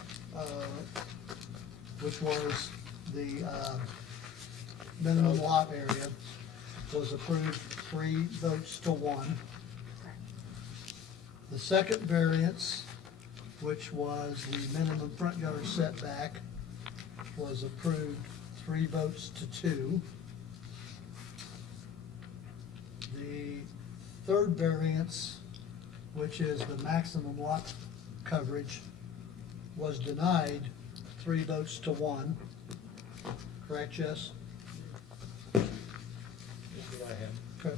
which was the minimum lot area, was approved 3 votes to 1. The second variance, which was the minimum front yard setback, was approved 3 votes to 2. The third variance, which is the maximum lot coverage, was denied 3 votes to 1. Correct, Jess? That's what I have. Okay.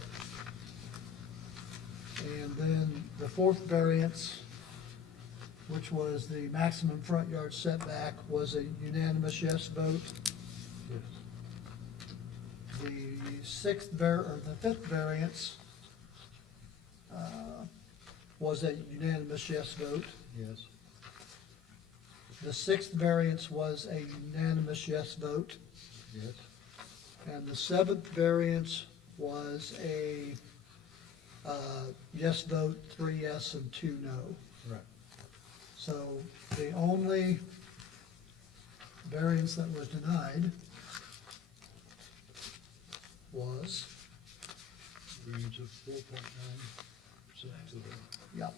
And then the fourth variance, which was the maximum front yard setback, was a unanimous yes vote. The fifth variance was a unanimous yes vote. Yes. The sixth variance was a unanimous yes vote. Yes. And the seventh variance was a yes vote, 3 yes and 2 no. Right. So the only variance that was denied was, Range of 4.9% to the, yep,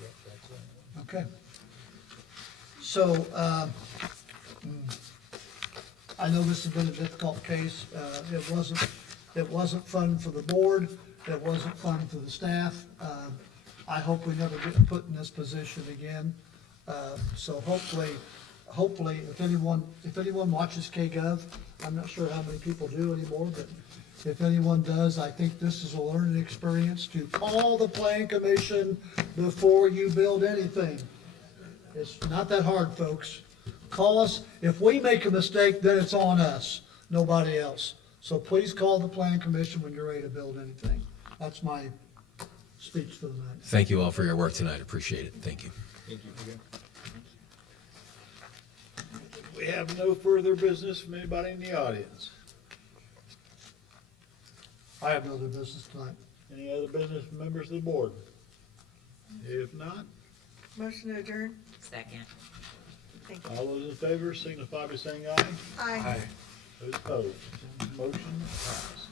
yep, that's it. okay. So, I know this has been a difficult case. It wasn't fun for the board. It wasn't fun for the staff. I hope we never get put in this position again. So hopefully, if anyone watches KGov, I'm not sure how many people do anymore, but if anyone does, I think this is a learning experience to call the plan commission before you build anything. It's not that hard, folks. Call us. If we make a mistake, then it's on us, nobody else. So please call the plan commission when you're ready to build anything. That's my speech for the night. Thank you all for your work tonight. Appreciate it. Thank you. Thank you. We have no further business from anybody in the audience. I have no other business tonight. Any other business from members of the board? If not, Motion to adjourn? Second. Thank you. all those in favor signify by saying aye. Aye. Those opposed, motion passed.